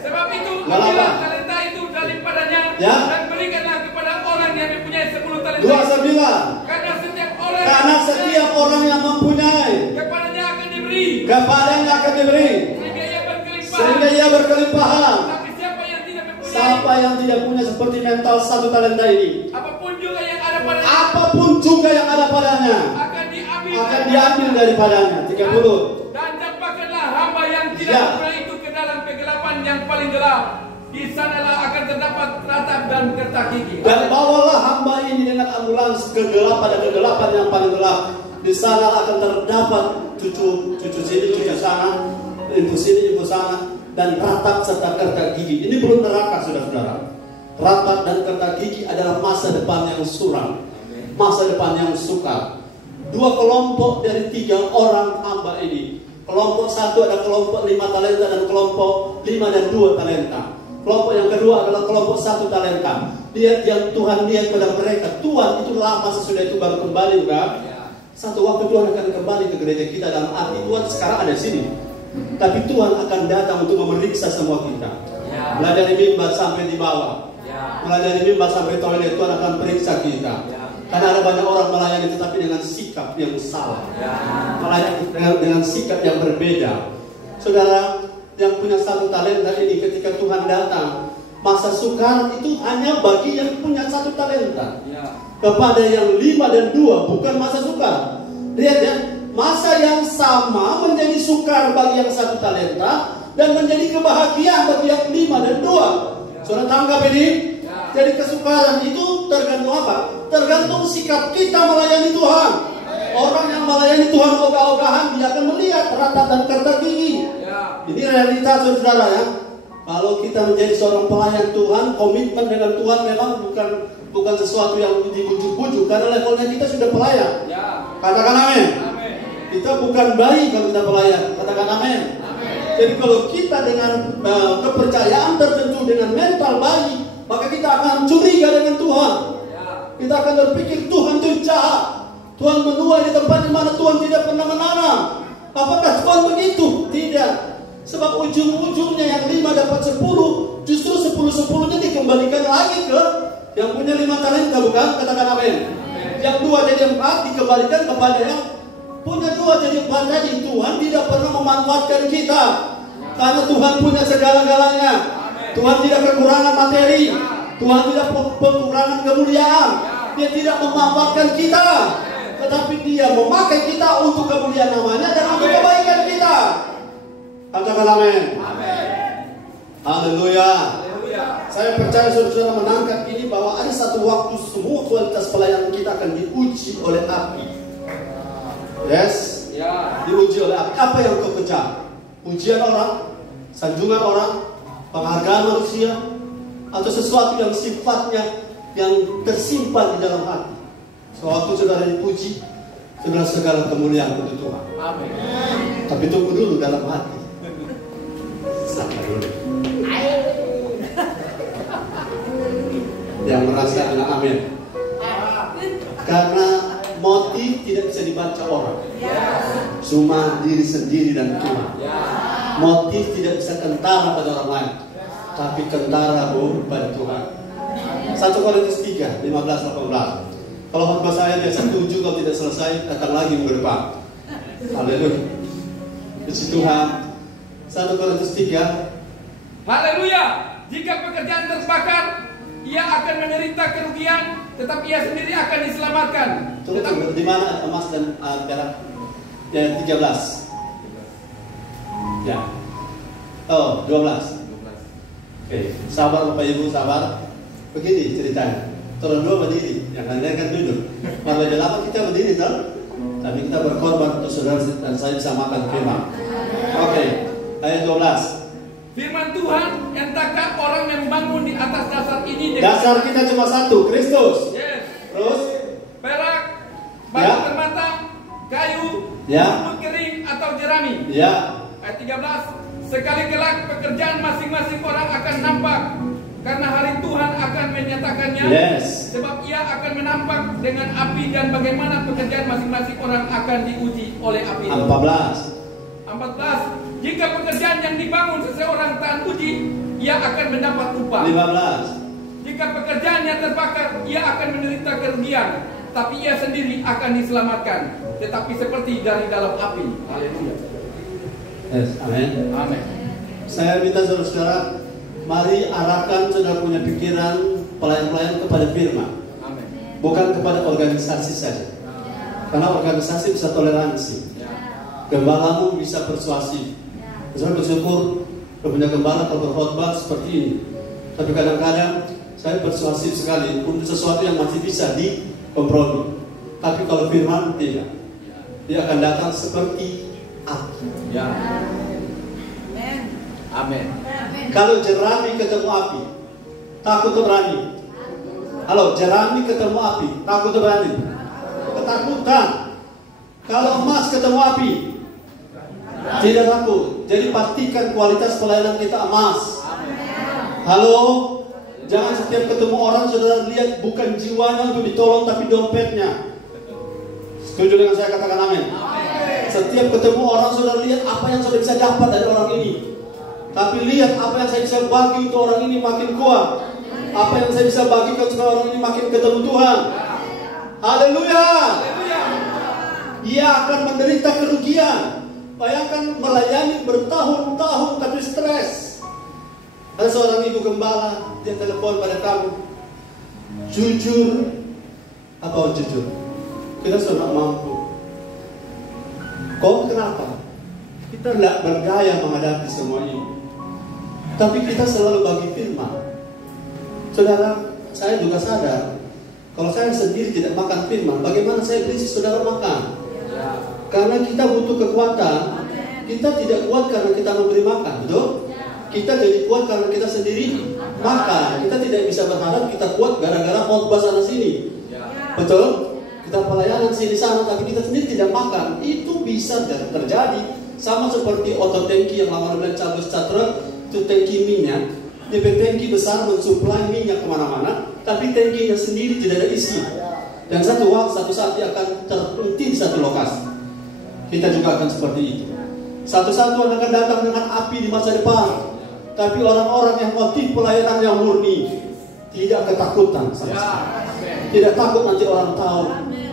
Sebab itu ambillah talenta itu daripadanya dan berikanlah kepada orang yang mempunyai 10 talenta. 29. Karena setiap orang yang mempunyai, kepadanya akan diberi, sehingga ia berkelimpahan. Tapi siapa yang tidak punya seperti mental 1 talenta ini, apapun juga yang ada padanya akan diambil daripadanya. 30. Dan campakkanlah hamba yang tidak mempunyai itu ke dalam kegelapan yang paling gelap. Di sanalah akan terdapat ratap dan kertak gigi. Dan bawalah hamba ini dengan ambulans ke kegelapan yang paling gelap. Di sana akan terdapat cucu sini, cucu sana, ibu sini, ibu sana, dan ratap serta kertak gigi. Ini belum neraka, saudara-saudara. Ratap dan kertak gigi adalah masa depan yang suram, masa depan yang sukar. 2 kelompok dari 3 orang hamba ini. Kelompok 1 ada kelompok 5 talenta dan kelompok 5 dan 2 talenta. Kelompok yang kedua adalah kelompok 1 talenta. Lihat yang Tuhan lihat pada mereka. Tuhan itu lama sesudah itu baru kembali, bukan? Satu waktu Tuhan akan kembali ke gereja kita dalam arti Tuhan sekarang ada di sini. Tapi Tuhan akan datang untuk memeriksa semua kita. Mulai dari mimbar sampai di bawah. Mulai dari mimbar sampai toilet Tuhan akan periksa kita. Karena ada banyak orang melayani tetapi dengan sikap yang salah. Melayani dengan sikap yang berbeda. Saudara, yang punya 1 talenta ini ketika Tuhan datang, masa sukar itu hanya bagi yang punya 1 talenta. Kepada yang 5 dan 2 bukan masa sukar. Lihat ya, masa yang sama menjadi sukar bagi yang 1 talenta dan menjadi kebahagiaan bagi yang 5 dan 2. Saudara tangkap ini? Jadi kesukaran itu tergantung apa? Tergantung sikap kita melayani Tuhan. Orang yang melayani Tuhan ogah-ogahan, dia akan melihat ratap dan kertak gigi. Ini realitas, saudara ya. Kalau kita menjadi seorang pelayan Tuhan, komitmen dengan Tuhan memang bukan sesuatu yang dibujuk-bujuk, karena levelnya kita sudah pelayan. Katakan amin. Kita bukan bayi kalau kita pelayan. Katakan amin. Jadi kalau kita dengan kepercayaan tertentu, dengan mental bayi, maka kita akan curiga dengan Tuhan. Kita akan berpikir Tuhan itu jahat. Tuhan menuai di tempat di mana Tuhan tidak pernah menanam. Apakah Tuhan begitu? Tidak. Sebab ujung-ujungnya yang 5 dapat 10, justru 10-10-nya dikembalikan lagi ke yang punya 5 talenta, bukan? Katakan amin. Yang 2 jadi 4 dikembalikan kepada yang punya 2 jadi 4 tadi. Tuhan tidak pernah memanfaatkan kita, karena Tuhan punya segala-galanya. Tuhan tidak kekurangan materi, Tuhan tidak kekurangan kemuliaan. Dia tidak memanfaatkan kita, tetapi Dia memakai kita untuk kemuliaan namanya dan untuk kebaikan kita. Katakan amin. Haleluya. Saya percaya saudara menangkap ini, bahwa ada satu waktu semua kualitas pelayanan kita akan diuji oleh api. Yes, diuji oleh api. Apa yang kau kejar? Ujian orang, sanjungan orang, penghargaan manusia, atau sesuatu yang sifatnya yang tersimpan di dalam hati. Sewaktu saudara dipuji, saudara segala kemuliaan untuk Tuhan. Amin. Tapi tunggu dulu dalam hati. Sabar dulu. Yang merasa dengan amin. Karena motif tidak bisa dibaca orang. Cuma diri sendiri dan Tuhan. Motif tidak bisa kentara pada orang lain, tapi kentara pada Tuhan. 1 Korintus 3, 15-18. Kalau khotbah saya biasa 7, kalau tidak selesai akan lagi minggu depan. Haleluya. Puji Tuhan. 1 Korintus 3. Haleluya. Jika pekerjaan terbakar, ia akan menderita kerugian, tetapi ia sendiri akan diselamatkan. Tunggu, di mana emas dan perak? Ya, 13. Ya. Oh, 12. Oke, sabar Bapak Ibu, sabar. Begini ceritanya. Turun 2 berdiri, yang lain kan duduk. Kalau di lama kita berdiri, toh? Tapi kita berkorban untuk saudara dan saya bisa makan firman. Oke, ayat 12. Firman Tuhan, entahkah orang yang bangun di atas dasar ini dengan dasar kita cuma satu, Kristus. Yes. Terus perak, batu permata, kayu, rumput kering atau jerami. Ayat 13. Sekali kelak pekerjaan masing-masing orang akan nampak, karena hari Tuhan akan menyatakannya. Sebab ia akan menampak dengan api, dan bagaimana pekerjaan masing-masing orang akan diuji oleh api. 14. Jika pekerjaan yang dibangun seseorang tahan uji, ia akan mendapat upah. 15. Jika pekerjaannya terbakar, ia akan menderita kerugian, tapi ia sendiri akan diselamatkan, tetapi seperti dari dalam api. Haleluya. Amin. Amin. Saya minta saudara-saudara, mari arahkan saudara punya pikiran pelayan-pelayan kepada firman. Amin. Bukan kepada organisasi saja. Karena organisasi bisa toleransi. Gembalamu bisa persuasi. Saya bersyukur punya gembala kalau berkhotbah seperti ini. Tapi kadang-kadang saya persuasif sekali untuk sesuatu yang masih bisa dikompromi. Tapi kalau firman tidak, dia akan datang seperti api. Amin. Kalau jerami ketemu api, takut atau berani? Halo, jerami ketemu api, takut atau berani? Ketakutan. Kalau emas ketemu api, tidak takut. Jadi pastikan kualitas pelayanan kita emas. Halo, jangan setiap ketemu orang saudara lihat bukan jiwanya untuk ditolong, tapi dompetnya. Setuju dengan saya, katakan amin. Setiap ketemu orang saudara lihat apa yang saudara bisa dapat dari orang ini, tapi lihat apa yang saya bisa bagi untuk orang ini makin kuat. Apa yang saya bisa bagi ke orang ini makin ketemu Tuhan. Haleluya. Ia akan menderita kerugian. Bayangkan melayani bertahun-tahun tapi stres. Ada seorang ibu gembala, dia telepon pada kamu, jujur, apa jujur? Kita sudah mampu. Kau kenapa? Kita tidak bergaya menghadapi semua ini, tapi kita selalu bagi firman. Saudara, saya juga sadar, kalau saya sendiri tidak makan firman, bagaimana saya beri saudara makan? Karena kita butuh kekuatan. Kita tidak kuat karena kita memberi makan, betul? Kita jadi kuat karena kita sendiri makan. Kita tidak bisa berharap kita kuat gara-gara khotbah sana sini. Betul? Kita pelayanan sini sana tapi kita sendiri tidak makan. Itu bisa terjadi. Sama seperti otot tangki yang lama bilang cabut catra, itu tangki minyak. Dia tangki besar mensuplai minyak kemana-mana, tapi tangkinya sendiri tidak ada isi. Dan satu saat dia akan terhenti di satu lokasi. Kita juga akan seperti itu. Satu-satu akan datang dengan api di masa depan. Tapi orang-orang yang motif pelayanan yang murni tidak ketakutan sama sekali. Tidak takut nanti orang tahu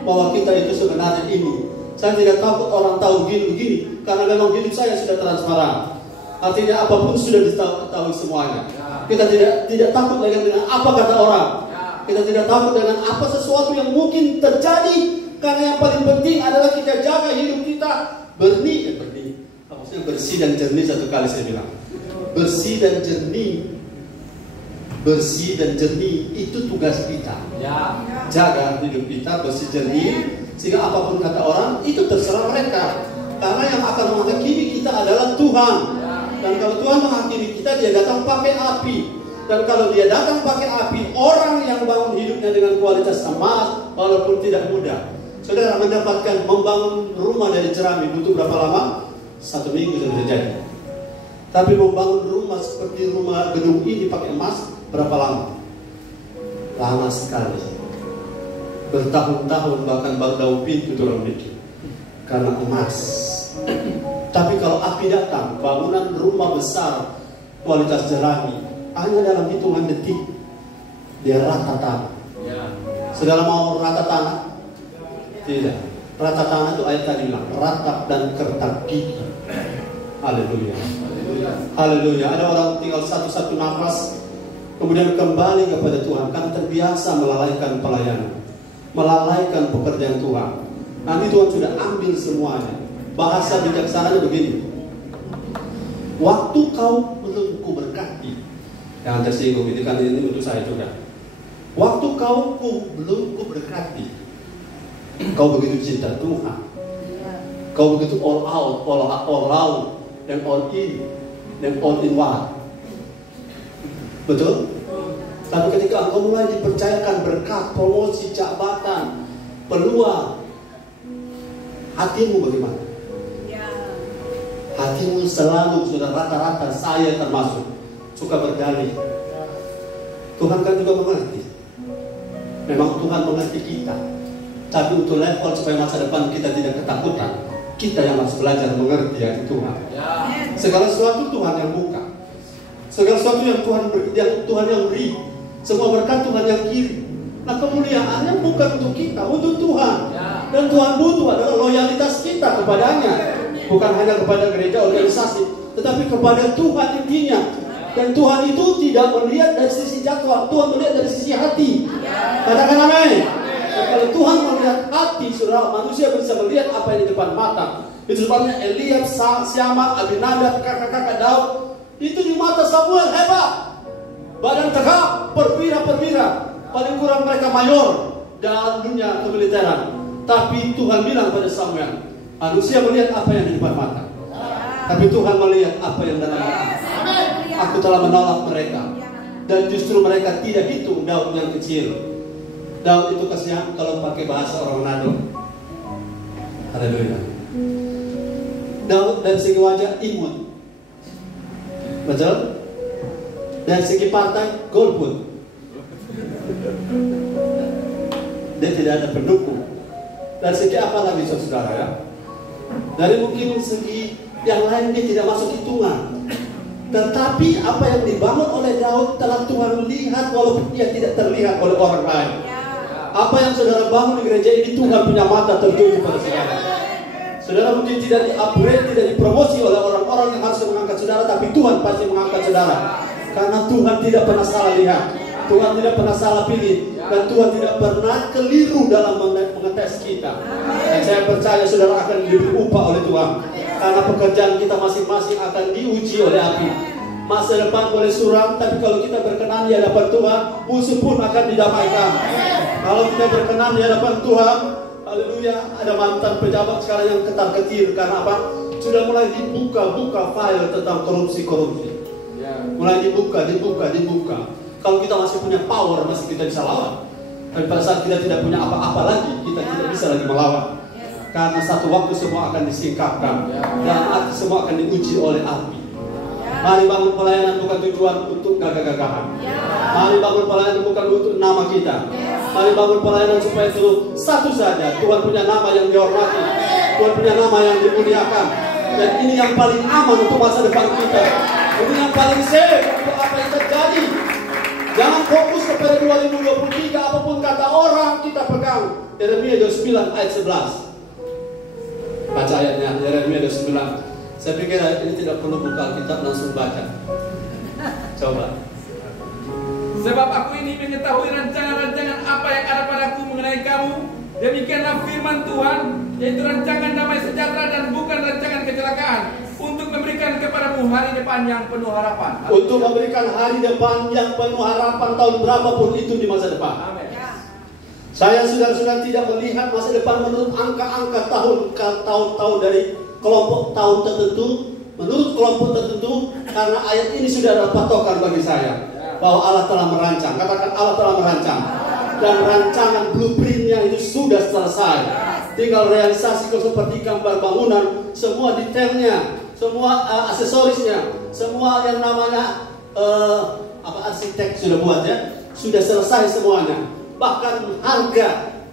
bahwa kita itu sebenarnya ini. Saya tidak takut orang tahu begini karena memang hidup saya sudah transparan. Artinya apapun sudah diketahui semuanya. Kita tidak takut lagi dengan apa kata orang. Kita tidak takut dengan apa sesuatu yang mungkin terjadi. Karena yang paling penting adalah kita jaga hidup kita bersih. Maksudnya bersih dan jernih, satu kali saya bilang. Bersih dan jernih. Bersih dan jernih itu tugas kita. Jaga hidup kita bersih jernih. Sehingga apapun kata orang itu terserah mereka. Karena yang akan menghakimi kita adalah Tuhan. Dan kalau Tuhan menghakimi kita, dia datang pakai api. Dan kalau dia datang pakai api, orang yang bangun hidupnya dengan kualitas emas, walaupun tidak mudah. Saudara mendapatkan membangun rumah dari jerami butuh berapa lama? 1 minggu sudah jadi. Tapi membangun rumah seperti rumah gedung ini pakai emas berapa lama? Lama sekali. Bertahun-tahun bahkan daun pintu turun bikin karena emas. Tapi kalau api datang, bangunan rumah besar kualitas jerami, hanya dalam hitungan detik dia rata tanah. Saudara mau rata tanah? Tidak. Rata tanah itu ayat tadi bilang ratap dan kertak gigi. Haleluya. Haleluya. Ada orang tinggal satu nafas kemudian kembali kepada Tuhan kan terbiasa melalaikan pelayanan, melalaikan pekerjaan Tuhan. Nanti Tuhan sudah ambil semuanya. Bahasa bijaksananya begini. Waktu kau belum kuberkati. Jangan tersinggung, ini kan ini untuk saya juga. Waktu kau belum kuberkati. Kau begitu cinta Tuhan. Kau begitu all out, all out, dan all in, dan all in one. Betul? Tapi ketika engkau mulai dipercayakan berkat, promosi, jabatan, peluang, hatimu bagaimana? Hatimu selalu sudah rata-rata, saya termasuk, suka berdalih. Tuhan kan juga mengerti. Memang Tuhan mengerti kita. Tapi untuk level supaya masa depan kita tidak ketakutan, kita yang harus belajar mengerti hati Tuhan. Segala sesuatu Tuhan yang buka. Segala sesuatu yang Tuhan yang beri. Semua berkat Tuhan yang kirim. Nah kemuliaannya bukan untuk kita, untuk Tuhan. Dan Tuhan butuh adalah loyalitas kita kepadanya. Bukan hanya kepada gereja organisasi, tetapi kepada Tuhan intinya. Dan Tuhan itu tidak melihat dari sisi jadwal, Tuhan melihat dari sisi hati. Katakan amin. Kalau Tuhan melihat hati, saudara, manusia bisa melihat apa yang di depan mata. Itu sebabnya Eliab, Syama, Abinadab, kakak-kakak Daud, itu di mata Samuel hebat. Badan tegap, perwira, paling kurang mereka mayor dalam dunia kemiliteran. Tapi Tuhan bilang pada Samuel, manusia melihat apa yang di depan mata, tapi Tuhan melihat apa yang dalam hati. Aku telah menolak mereka. Dan justru mereka tidak hitung Daud yang kecil. Daud itu kasihan kalau pakai bahasa orang Manado. Haleluya. Daud dari segi wajah imut. Betul? Dari segi partai golput. Dia tidak ada pendukung. Dari segi apa lagi saudara ya? Dari mungkin segi yang lain dia tidak masuk hitungan. Tetapi apa yang dibangun oleh Daud telah Tuhan lihat walaupun dia tidak terlihat oleh orang lain. Apa yang saudara bangun di gereja ini Tuhan punya mata tertuju pada saudara. Saudara mungkin tidak di-upgrade, tidak dipromosi oleh orang-orang yang harus mengangkat saudara, tapi Tuhan pasti mengangkat saudara. Karena Tuhan tidak pernah salah lihat, Tuhan tidak pernah salah pilih, dan Tuhan tidak pernah keliru dalam mengetes kita. Dan saya percaya saudara akan diberi upah oleh Tuhan. Karena pekerjaan kita masing-masing akan diuji oleh api. Masa depan boleh suram, tapi kalau kita berkenan di hadapan Tuhan, musuh pun akan didamaikan. Kalau kita berkenan di hadapan Tuhan, haleluya, ada mantan pejabat sekarang yang ketar-ketir. Karena apa? Sudah mulai dibuka-buka file tentang korupsi-korupsi. Mulai dibuka. Kalau kita masih punya power, masih kita bisa lawan. Tapi pada saat kita tidak punya apa-apa lagi, kita tidak bisa lagi melawan. Karena satu waktu semua akan disingkapkan dan semua akan diuji oleh api. Mari bangun pelayanan bukan tujuan untuk gagah-gagahan. Mari bangun pelayanan bukan untuk nama kita. Mari bangun pelayanan supaya itu satu saja, Tuhan punya nama yang dihormati, Tuhan punya nama yang dimuliakan. Dan ini yang paling aman untuk masa depan kita. Ini yang paling safe untuk apa yang terjadi. Jangan fokus kepada 2023, apapun kata orang kita pegang. Yeremia 29 ayat 11. Baca ayatnya, Yeremia 29. Saya pikir ayat ini tidak perlu buka kitab, langsung baca. Coba. Sebab aku ini mengetahui rancangan-rancangan apa yang ada padaku mengenai kamu. Demikianlah firman Tuhan, yaitu rancangan damai sejahtera dan bukan rancangan kecelakaan, untuk memberikan kepadamu hari depan yang penuh harapan. Untuk memberikan hari depan yang penuh harapan, tahun berapapun itu di masa depan. Amin. Saya saudara-saudara tidak melihat masa depan menurut angka-angka tahun dari kelompok tahun tertentu, menurut kelompok tertentu, karena ayat ini sudah ada patokan bagi saya bahwa Allah telah merancang. Katakan Allah telah merancang. Dan rancangan blueprintnya itu sudah selesai. Tinggal realisasi seperti gambar bangunan, semua detailnya, semua aksesorisnya, semua yang namanya arsitek sudah buat ya, sudah selesai semuanya. Bahkan harga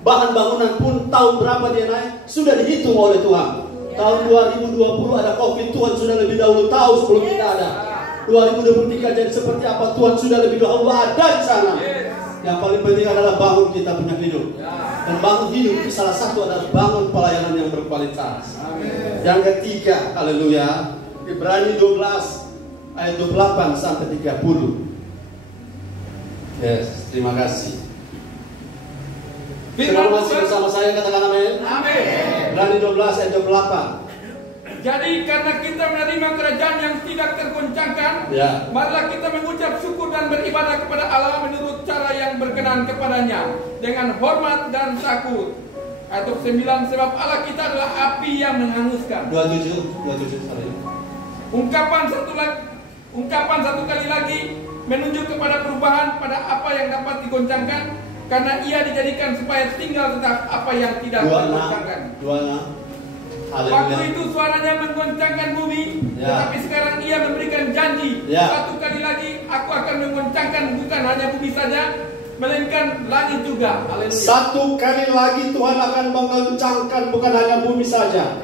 bahan bangunan pun tahun berapa dia naik sudah dihitung oleh Tuhan. Tahun 2020 ada COVID, Tuhan sudah lebih dahulu tahu sebelum kita ada. 2023 jadi seperti apa, Tuhan sudah lebih dahulu ada di sana. Yang paling penting adalah bangun kita punya hidup. Dan bangun hidup itu salah satu adalah bangun pelayanan yang berkualitas. Yang ketiga, haleluya, Ibrani 12 ayat 28 sampai 30. Yes, terima kasih. Firman masih bersama saya, katakan amin. Amin. Ibrani 12 ayat 28. Jadi karena kita menerima kerajaan yang tidak tergoncangkan, marilah kita mengucap syukur dan beribadah kepada Allah menurut cara yang berkenan kepadanya, dengan hormat dan takut. Ayat 9, sebab Allah kita adalah api yang menghanguskan. 27 sorry. Ungkapan satu kali lagi menunjuk kepada perubahan pada apa yang dapat digoncangkan, karena ia dijadikan supaya tinggal tetap apa yang tidak digoncangkan. 26. Waktu itu suaranya menggoncangkan bumi, tetapi sekarang ia memberikan janji. Satu kali lagi aku akan menggoncangkan bukan hanya bumi saja, melainkan langit juga. Haleluya. Satu kali lagi Tuhan akan menggoncangkan bukan hanya bumi saja,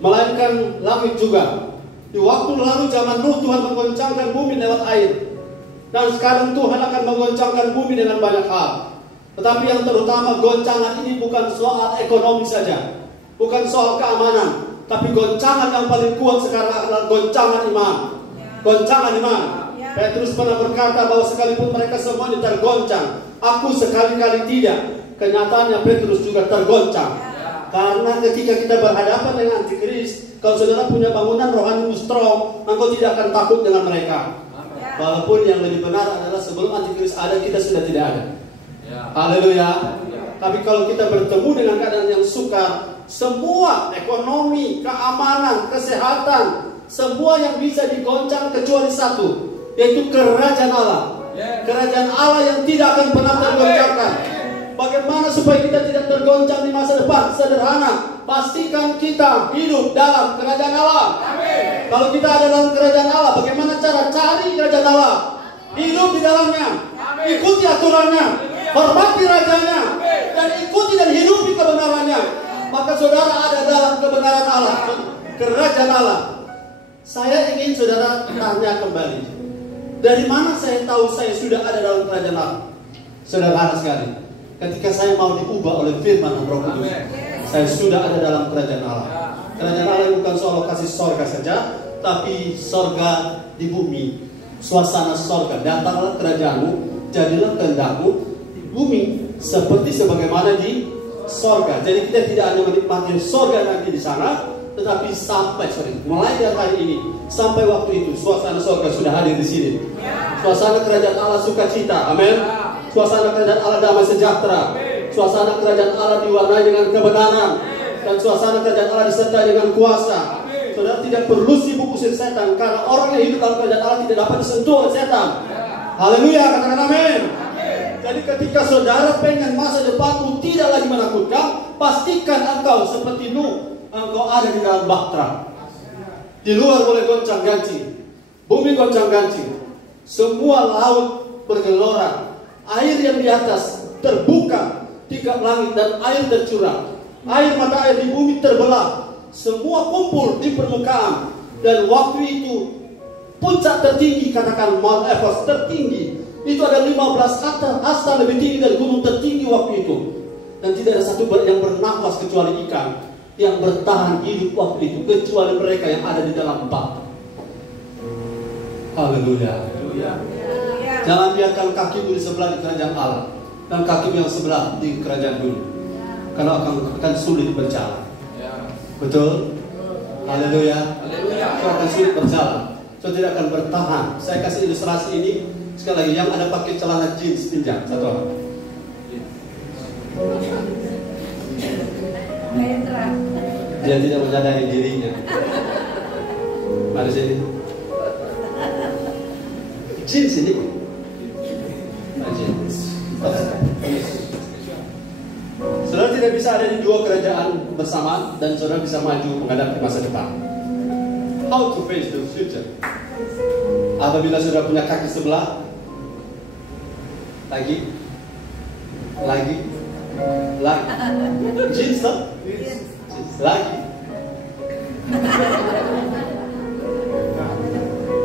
melainkan langit juga. Di waktu lalu zaman Nuh Tuhan menggoncangkan bumi lewat air, dan sekarang Tuhan akan menggoncangkan bumi dengan banyak hal. Tetapi yang terutama goncangan ini bukan soal ekonomi saja, bukan soal keamanan, tapi goncangan yang paling kuat sekarang adalah goncangan iman. Goncangan iman. Petrus pernah berkata bahwa sekalipun mereka semuanya tergoncang, aku sekali-kali tidak. Kenyataannya Petrus juga tergoncang. Karena ketika kita berhadapan dengan antikris, kalau saudara punya bangunan rohani strong, engkau tidak akan takut dengan mereka. Walaupun yang lebih benar adalah sebelum antikris ada, kita sudah tidak ada. Haleluya. Tapi kalau kita bertemu dengan keadaan yang sukar, semua ekonomi, keamanan, kesehatan, semua yang bisa digoncang kecuali satu, yaitu kerajaan Allah. Kerajaan Allah yang tidak akan pernah tergoncangkan. Bagaimana supaya kita tidak tergoncang di masa depan? Sederhana, pastikan kita hidup dalam kerajaan Allah. Kalau kita ada dalam kerajaan Allah, bagaimana cara cari kerajaan Allah? Hidup di dalamnya, ikuti aturannya, hormati rajanya, dan ikuti dan hidupi kebenarannya. Maka saudara ada dalam kebenaran Allah, kerajaan Allah. Saya ingin saudara tanya kembali, dari mana saya tahu saya sudah ada dalam kerajaan Allah? Sederhana sekali, ketika saya mau diubah oleh firman dan Roh Kudus, saya sudah ada dalam kerajaan Allah. Kerajaan Allah bukan soal lokasi sorga saja, tapi sorga di bumi, suasana sorga. Datanglah kerajaanmu, jadilah kehendakmu di bumi seperti sebagaimana di sorga. Jadi kita tidak hanya menikmati sorga nanti di sana, tetapi mulai dari hari ini sampai waktu itu suasana sorga sudah hadir di sini. Suasana kerajaan Allah sukacita, amin. Suasana kerajaan Allah damai sejahtera. Suasana kerajaan Allah diwarnai dengan kebenaran, dan suasana kerajaan Allah disertai dengan kuasa. saudara tidak perlu sibuk usir setan, karena orang yang hidup dalam kerajaan Allah tidak dapat disentuh oleh setan. Haleluya, katakan amin. Jadi ketika saudara pengen masa depanmu tidak lagi menakutkan, pastikan engkau seperti Nuh, engkau ada di dalam bahtera. Di luar boleh goncang ganjing, bumi goncang ganjing, semua laut bergelora, air yang di atas terbuka, 3 langit dan air tercurah, air mata air di bumi terbelah, semua kumpul di permukaan. Dan waktu itu puncak tertinggi, katakan Mount Everest tertinggi, itu ada 15 hasta lebih tinggi dari gunung tertinggi waktu itu. Dan tidak ada satu yang bernafas kecuali ikan yang bertahan hidup waktu itu, kecuali mereka yang ada di dalam bak. Haleluya. Jangan biarkan kakimu di sebelah di kerajaan Allah dan kakimu yang sebelah di kerajaan dunia, karena akan sulit berjalan. Betul? Haleluya. Kau akan sulit berjalan, kau tidak akan bertahan. Saya kasih ilustrasi ini sekali lagi. Yang ada pakai celana jeans, pinjam satu orang. Dia tidak menyadari dirinya. Mari sini. Jeans ini. Jeans. Saudara tidak bisa ada di 2 kerajaan bersama, dan saudara bisa maju menghadapi masa depan. How to face the future? Apabila saudara punya kaki sebelah, lagi, jeans lah,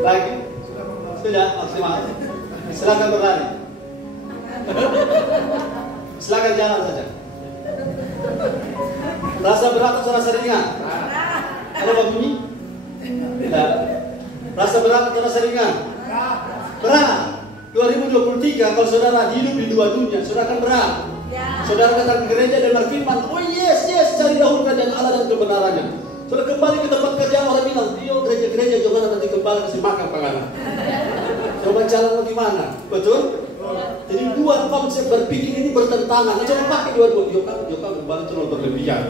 lagi, sudah maksimal. Silakan berlari, silakan jalan saja. Rasa berat atau rasa ringan? Ada apa bunyi? Tidak. Rasa berat atau rasa ringan? Berat. 2023 kalau saudara hidup di 2 dunia, saudara akan berat. Saudara datang ke gereja dan berfirman, oh yes, cari dahulu kerajaan Allah dan kebenarannya. Saudara kembali ke tempat kerja, orang bilang, yo gereja jangan nanti kembali kasih makan panganan. Coba jalan bagaimana? Betul? Jadi 2 konsep berpikir ini bertentangan. Coba pakai dua-dua. Yo kan kembali terlalu berlebihan.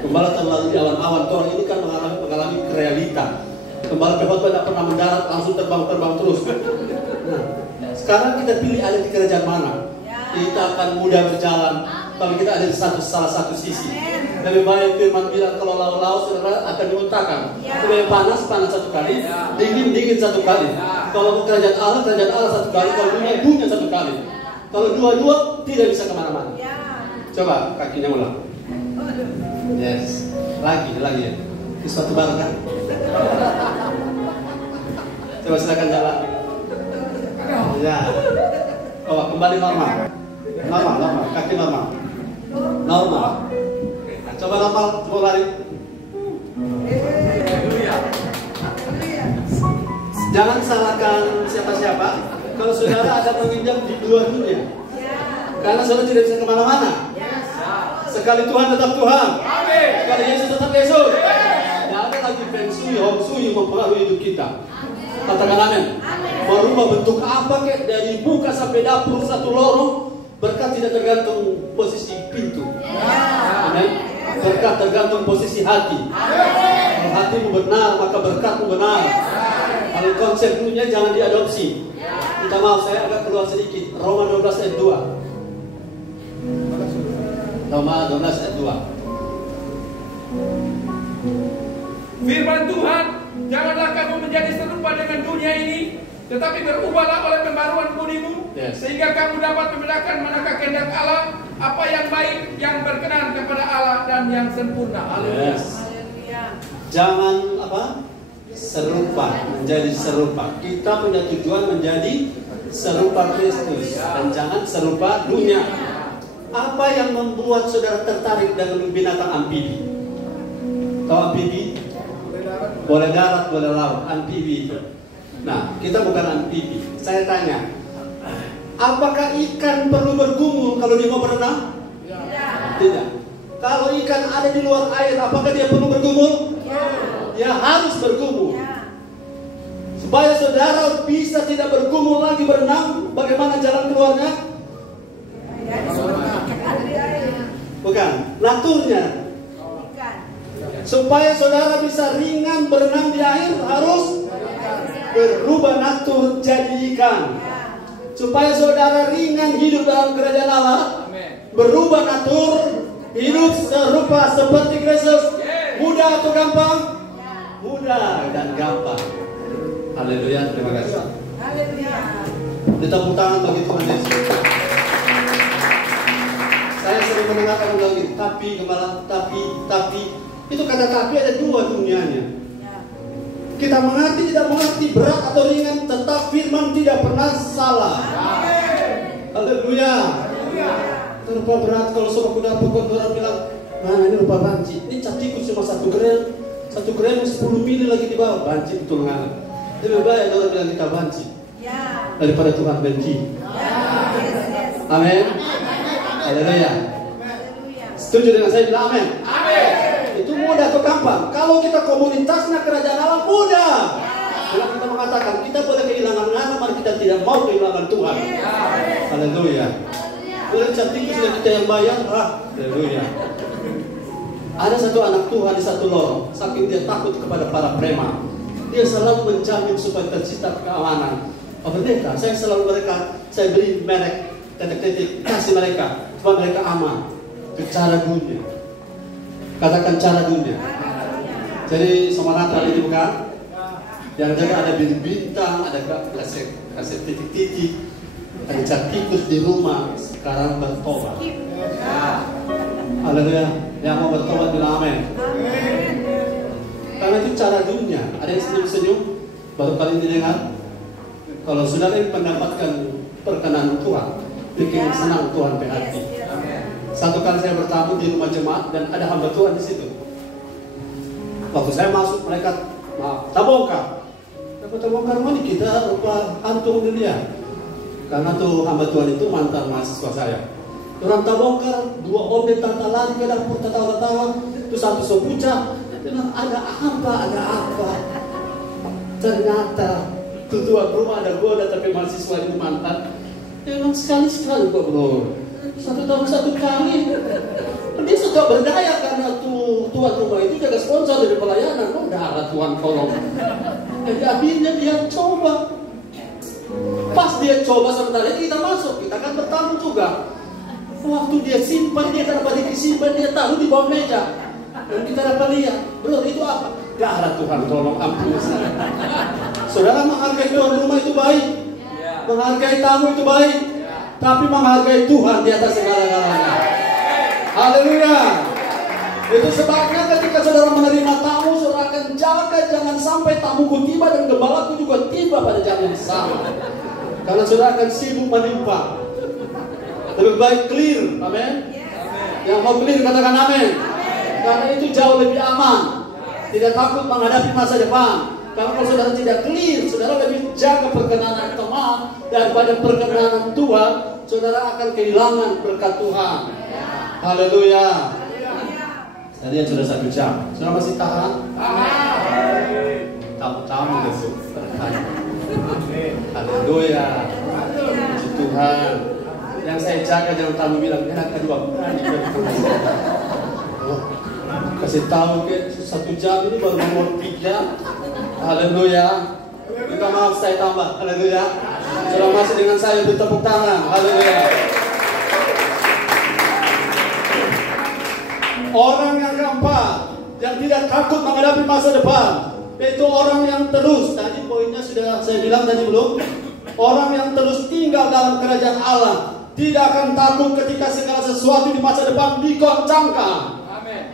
Kembali terlalu di awan-awan. Orang ini kan mengalami realita. Kembali ke khotbah tidak pernah mendarat, langsung terbang terus. Nah, sekarang kita pilih ada di kerajaan mana. Kita akan mudah berjalan kalau kita ada di salah satu sisi. Lebih baik firman bilang kalau laut saudara akan diuntakan. Lebih panas satu kali, dingin satu kali. Kalau kerajaan Allah satu kali, kalau dunia satu kali. Kalau dua-dua tidak bisa kemana-mana. Coba kakinya ulang. Yes, lagi ya. Ini suatu barang kan? Coba silakan jalan. Ya. Oh, kembali normal, kaki normal. Nah, coba normal, coba lari. Jangan salahkan siapa-siapa kalau saudara ada menginjak di 2 dunia. Karena saudara tidak bisa kemana-mana. Sekali Tuhan tetap Tuhan. Sekali Yesus tetap Yesus. Tidak ada lagi feng shui, hong shui mempengaruhi hidup kita. Katakan amin. Merubah bentuk apa kek, dari muka sampai dapur satu lorong. Berkat tidak tergantung posisi pintu. Amin. Berkat tergantung posisi hati. Kalau hatimu benar, maka berkatmu benar. Kalau konsep dunia jangan diadopsi. Minta maaf, saya agak keluar sedikit. Roma 12 ayat 2. Roma 12 ayat 2. Firman Tuhan, janganlah kamu menjadi serupa dengan dunia ini, tetapi berubahlah oleh pembaruan budimu, sehingga kamu dapat membedakan manakah kehendak Allah, apa yang baik, yang berkenan kepada Allah, dan yang sempurna. Haleluya. Jangan serupa, menjadi serupa. Kita punya tujuan menjadi serupa Kristus, dan jangan serupa dunia. Apa yang membuat saudara tertarik dengan binatang amfibi? Tahu amfibi? Boleh darat, boleh laut, amfibi itu. Nah, kita bukan amfibi. Saya tanya, apakah ikan perlu bergumul kalau dia mau berenang? Tidak. Kalau ikan ada di luar air, apakah dia perlu bergumul? Dia harus bergumul. Supaya saudara bisa tidak bergumul lagi berenang, bagaimana jalan keluarnya? Bukan, naturnya. Supaya saudara bisa ringan berenang di air harus berubah natur jadi ikan. Supaya saudara ringan hidup dalam kerajaan Allah, berubah natur, hidup serupa seperti Kristus. Mudah atau gampang? Mudah dan gampang. Haleluya, terima kasih. Tepuk tangan bagi Tuhan Yesus. Saya sering mendengarkan lagi, tapi gembala, tapi. Itu kata tapi ada dua dunianya. Kita mengerti, tidak mengerti, berat atau ringan, tetap firman tidak pernah salah. Haleluya. Terlupa berat kalau suruh kuda pokok orang bilang, mana ini lupa banci. Ini cap tikus cuma 1 gram 10 mili lagi di bawah. Banci betul nggak? Lebih baik kalau bilang kita banci daripada Tuhan benci. Amin. Haleluya. Setuju dengan saya bilang amin? Amin. Itu mudah atau gampang? Kalau kita komunitasnya kerajaan Allah mudah. Kalau kita mengatakan kita boleh kehilangan anak, mari kita tidak mau kehilangan Tuhan. Haleluya. Boleh cantik sudah kita yang bayar. Haleluya. Ada satu anak Tuhan di satu lorong, saking dia takut kepada para preman, dia selalu menjamin supaya tercipta keamanan. Pendeta, saya selalu saya beri merek titik-titik kasih mereka supaya mereka aman. Itu cara dunia. Katakan cara dunia. Jadi sama Natal ini bukan? Yang jaga ada bintang, ada kasih titik-titik, ada cat tikus di rumah. Sekarang bertobat. Haleluya. Yang mau bertobat bilang amin. Karena itu cara dunia. Ada yang senyum-senyum baru kali ini dengar. Kalau saudara mendapatkan perkenan Tuhan, bikin senang Tuhan hati. Satu kali saya bertamu di rumah jemaat dan ada hamba Tuhan di situ. Waktu saya masuk mereka tabongkar. Tabongkar rumah ini kita rupa hantu dia. Karena tuh hamba Tuhan itu mantan mahasiswa saya. Orang tabongkar, 2 omnya tata lari ke dapur tertawa-tawa. Itu satu sopuca. Bilang ada apa? Ternyata tuan rumah ada goda tapi mahasiswa itu mantan. Memang sekali-sekali kok bro. 1 tahun 1 kali. Dia suka berdaya karena tuan rumah itu jaga sponsor dari pelayanan. Oh darah Tuhan tolong. Jadi akhirnya dia coba. Pas dia coba sebentar ini kita masuk, kita kan bertamu juga. Waktu dia simpan, dia dapat disimpan, dia taruh di bawah meja. Dan kita dapat lihat, bro itu apa? Darah Tuhan tolong ampuni saya. Saudara menghargai tuan rumah itu baik, menghargai tamu itu baik, tapi menghargai Tuhan di atas segala-galanya. Haleluya. Itu sebabnya ketika saudara menerima tamu, saudara akan jaga jangan sampai tamuku tiba dan gembalaku juga tiba pada jam yang sama. Karena saudara akan sibuk menimpa. Lebih baik clear, amin. Yang mau clear katakan amin. Karena itu jauh lebih aman. Tidak takut menghadapi masa depan. Karena kalau saudara tidak clear, saudara lebih jaga perkenanan teman daripada perkenanan Tuhan. Saudara akan kehilangan berkat Tuhan. Haleluya. Tadi sudah 1 jam. Saudara masih tahan? Tamu-tamu itu. Haleluya. Puji Tuhan. Yang saya jaga jangan tamu bilang enak kedua berani. Kasih tahu ke 1 jam ini baru nomor 3. Haleluya. Minta maaf saya tambah. Haleluya. Sudah masih dengan saya bertepuk tangan. Haleluya. Orang yang keempat yang tidak takut menghadapi masa depan, yaitu orang yang terus. Tadi poinnya sudah saya bilang tadi belum? Orang yang terus tinggal dalam kerajaan Allah tidak akan takut ketika segala sesuatu di masa depan digoncangkan.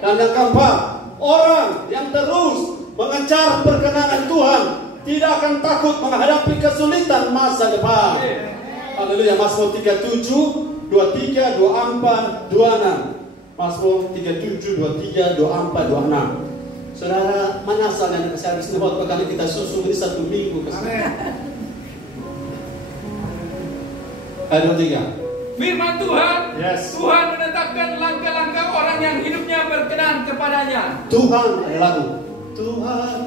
Dan yang keempat, orang yang terus mengejar perkenanan Tuhan tidak akan takut menghadapi kesulitan masa depan. Haleluya. Mazmur 37, 23, 24, 26. Mazmur 37, 23, 24, 26. Saudara, mana asalnya saya habis ini waktu kali kita susun ini 1 minggu ke sini. Ayat 23. Firman Tuhan, Yes. Tuhan menetapkan langkah-langkah orang yang hidupnya berkenan kepadanya. Tuhan ada lagu. Tuhan.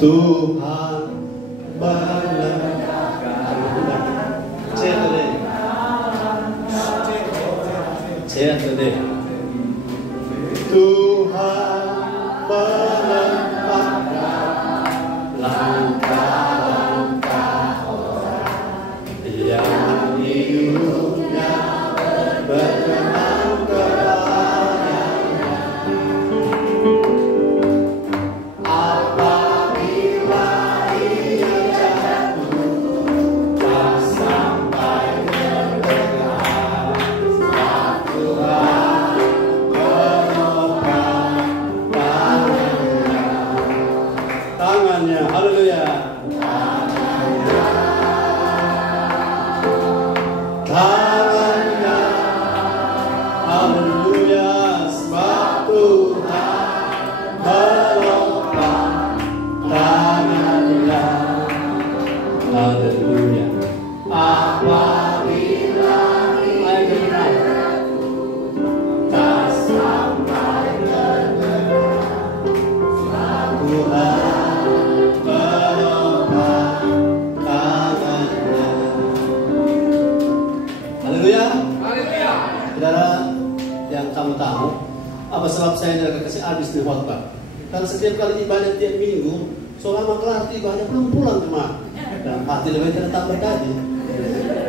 Tuhan Saya sedih. Tuhan menempatkan langkah-langkah orang yang hidupnya berkenan kepadanya. Apabila ia jatuh, tak sampai terdengar Tuhan menopang tangannya. Haleluya. Tangannya, haleluya, sebab Tuhan menopang tangannya. Haleluya. Apabila ia tak sampai terdengar Tuhan menopang tangannya. Haleluya. Haleluya. Saudara yang kamu tahu, apa sebab saya tidak kasih habis di khotbah? Karena setiap kali ibadah tiap minggu, selama kelar ibadah belum pulang rumah, dan hati lebih tidak tak berkaji.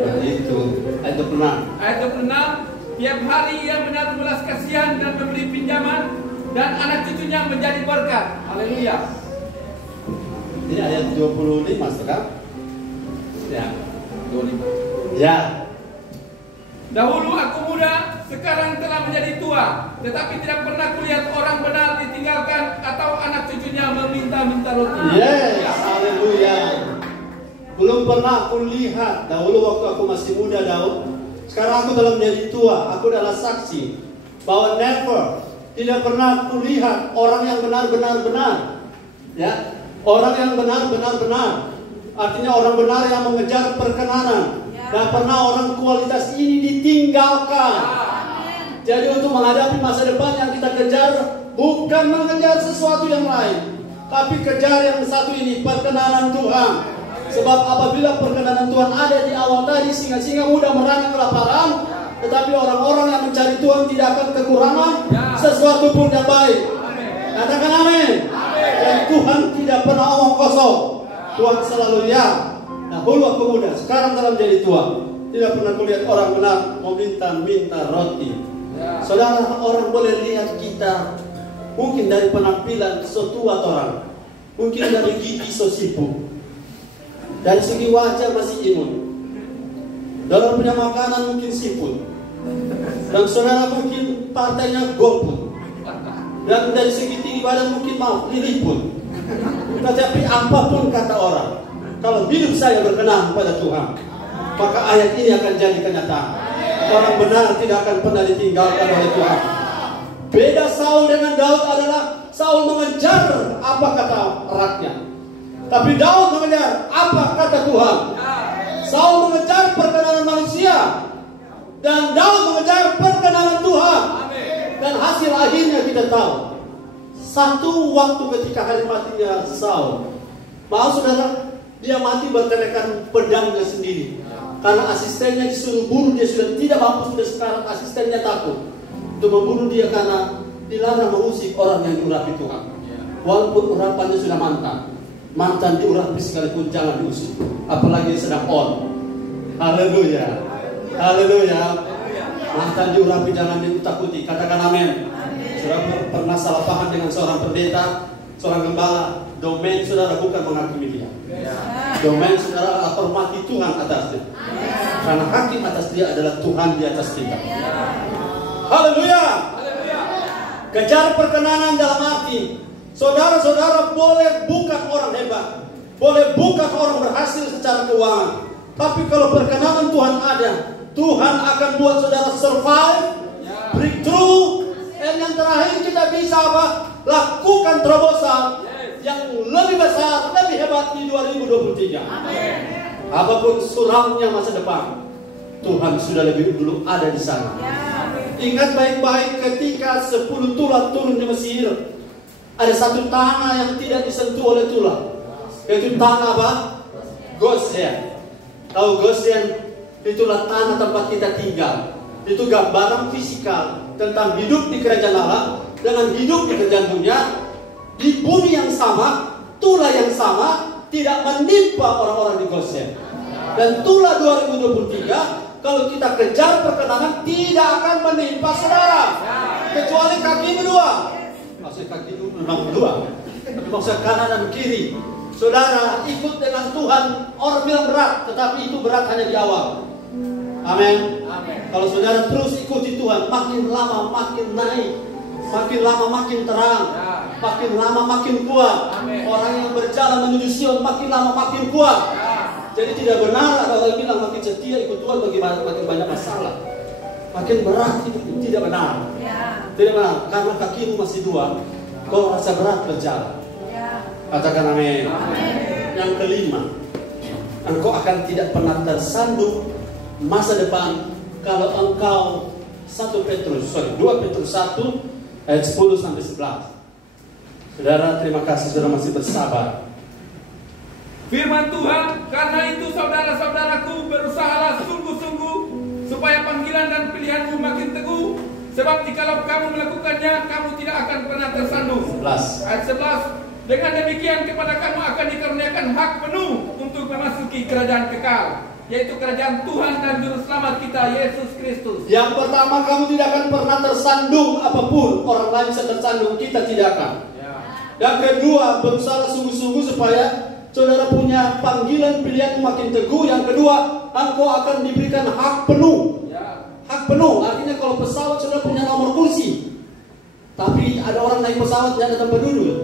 Nah, itu ayat 26. Ayat 26, tiap hari ia menaruh belas kasihan dan memberi pinjaman, dan anak cucunya menjadi berkat. Haleluya. Ini ayat 25 sekarang. Ya, 25. ya. Dahulu aku muda, sekarang telah menjadi tua, tetapi tidak pernah kulihat orang benar ditinggalkan atau anak cucunya meminta-minta roti. Yes, haleluya. Belum pernah aku lihat dahulu waktu aku masih muda Daud. Sekarang aku telah menjadi tua. Aku adalah saksi bahwa never, tidak pernah aku lihat orang yang benar-benar. Ya, orang yang benar-benar. Artinya orang benar yang mengejar perkenanan. Dan pernah orang kualitas ini ditinggalkan. Jadi untuk menghadapi masa depan yang kita kejar, bukan mengejar sesuatu yang lain, tapi kejar yang satu ini, perkenanan Tuhan. Sebab apabila perkenanan Tuhan ada di awal tadi, singa-singa muda merana kelaparan, tetapi orang-orang yang mencari Tuhan tidak akan kekurangan sesuatu pun yang baik. Katakan amin. Dan Tuhan tidak pernah omong kosong. Tuhan selalu ya. Dahulu aku muda, sekarang telah menjadi tua. Tidak pernah kulihat orang benar mau minta roti. Saudara, orang boleh lihat kita mungkin dari penampilan so tua orang, mungkin dari gigi so sibuk, dari segi wajah masih imun, dalam punya makanan mungkin siput, dan saudara mungkin partainya golput, dan dari segi tinggi badan mungkin mau liliput. Tetapi apapun kata orang, kalau hidup saya berkenan pada Tuhan, maka ayat ini akan jadi kenyataan. Orang benar tidak akan pernah ditinggalkan oleh Tuhan. Beda Saul dengan Daud adalah Saul mengejar apa kata rakyat, tapi Daud mengejar apa kata Tuhan. Saul mengejar perkenanan manusia, dan Daud mengejar perkenanan Tuhan. Dan hasil akhirnya kita tahu. Satu waktu ketika hari matinya Saul, maaf saudara, dia mati bertelekan pedangnya sendiri. Karena asistennya disuruh bunuh, dia sudah tidak mampu, sudah sekarang asistennya takut untuk membunuh dia karena dilarang mengusik orang yang diurapi Tuhan. Walaupun urapannya sudah mantan diurapi sekalipun jangan diusik, apalagi sedang on. Haleluya, haleluya. Mantan diurapi jangan ditakuti. Katakan amin. Saudara pernah salah paham dengan seorang pendeta, seorang gembala, domain saudara bukan menghakimi dia. Domain saudara adalah hormati Tuhan atasnya. Karena hakim atas dia adalah Tuhan di atas kita. Haleluya. Kejar perkenanan dalam arti saudara-saudara boleh bukan orang hebat, boleh bukan orang berhasil secara keuangan, tapi kalau perkenanan Tuhan ada, Tuhan akan buat saudara survive, breakthrough, dan yang terakhir kita bisa apa? Lakukan terobosan yang lebih besar, lebih hebat di 2023. Apapun suramnya masa depan, Tuhan sudah lebih dulu ada di sana. Ingat baik-baik ketika 10 tulah turun di Mesir, ada satu tanah yang tidak disentuh oleh tulah, yaitu tanah apa? Goshen. Tahu Goshen? Itulah tanah tempat kita tinggal. itu gambaran fisikal tentang hidup di kerajaan Allah dengan hidup di kerajaan dunia di bumi yang sama, tulah yang sama tidak menimpa orang-orang di Gosen. Dan tulah 2023 kalau kita kejar perkenanan tidak akan menimpa saudara, kecuali kaki kedua. Maksudnya kaki memang dua, tapi maksudnya kanan dan kiri. Saudara ikut dengan Tuhan, orang bilang berat, tetapi itu berat hanya di awal. Amin. Kalau saudara terus ikuti Tuhan, makin lama makin naik, makin lama makin terang, makin lama makin kuat. Orang yang berjalan menuju Sion makin lama makin kuat. Jadi tidak benar ada orang bilang makin setia ikut Tuhan makin banyak masalah, makin berat. Itu tidak benar. Tidak benar, karena kakimu masih dua, kau rasa berat berjalan. Katakan amin. Yang kelima, engkau akan tidak pernah tersandung masa depan kalau engkau 2 Petrus 1 ayat 10 sampai 11. Saudara, terima kasih saudara masih bersabar. Firman Tuhan, karena itu saudara-saudaraku, berusahalah sungguh-sungguh supaya panggilan dan pilihanmu makin teguh. Sebab jikalau kamu melakukannya, kamu tidak akan pernah tersandung. 11. Ayat 11. Dengan demikian kepada kamu akan dikaruniakan hak penuh untuk memasuki kerajaan kekal, yaitu kerajaan Tuhan dan Juru Selamat kita, Yesus Kristus. Yang pertama, kamu tidak akan pernah tersandung apapun. Orang lain bisa tersandung, kita tidak akan. Yang kedua, berusaha sungguh-sungguh supaya saudara punya panggilan pilihan makin teguh. Yang kedua, engkau akan diberikan hak penuh. Hak penuh, artinya kalau pesawat saudara punya nomor kursi, tapi ada orang naik pesawat tidak ada tempat duduk,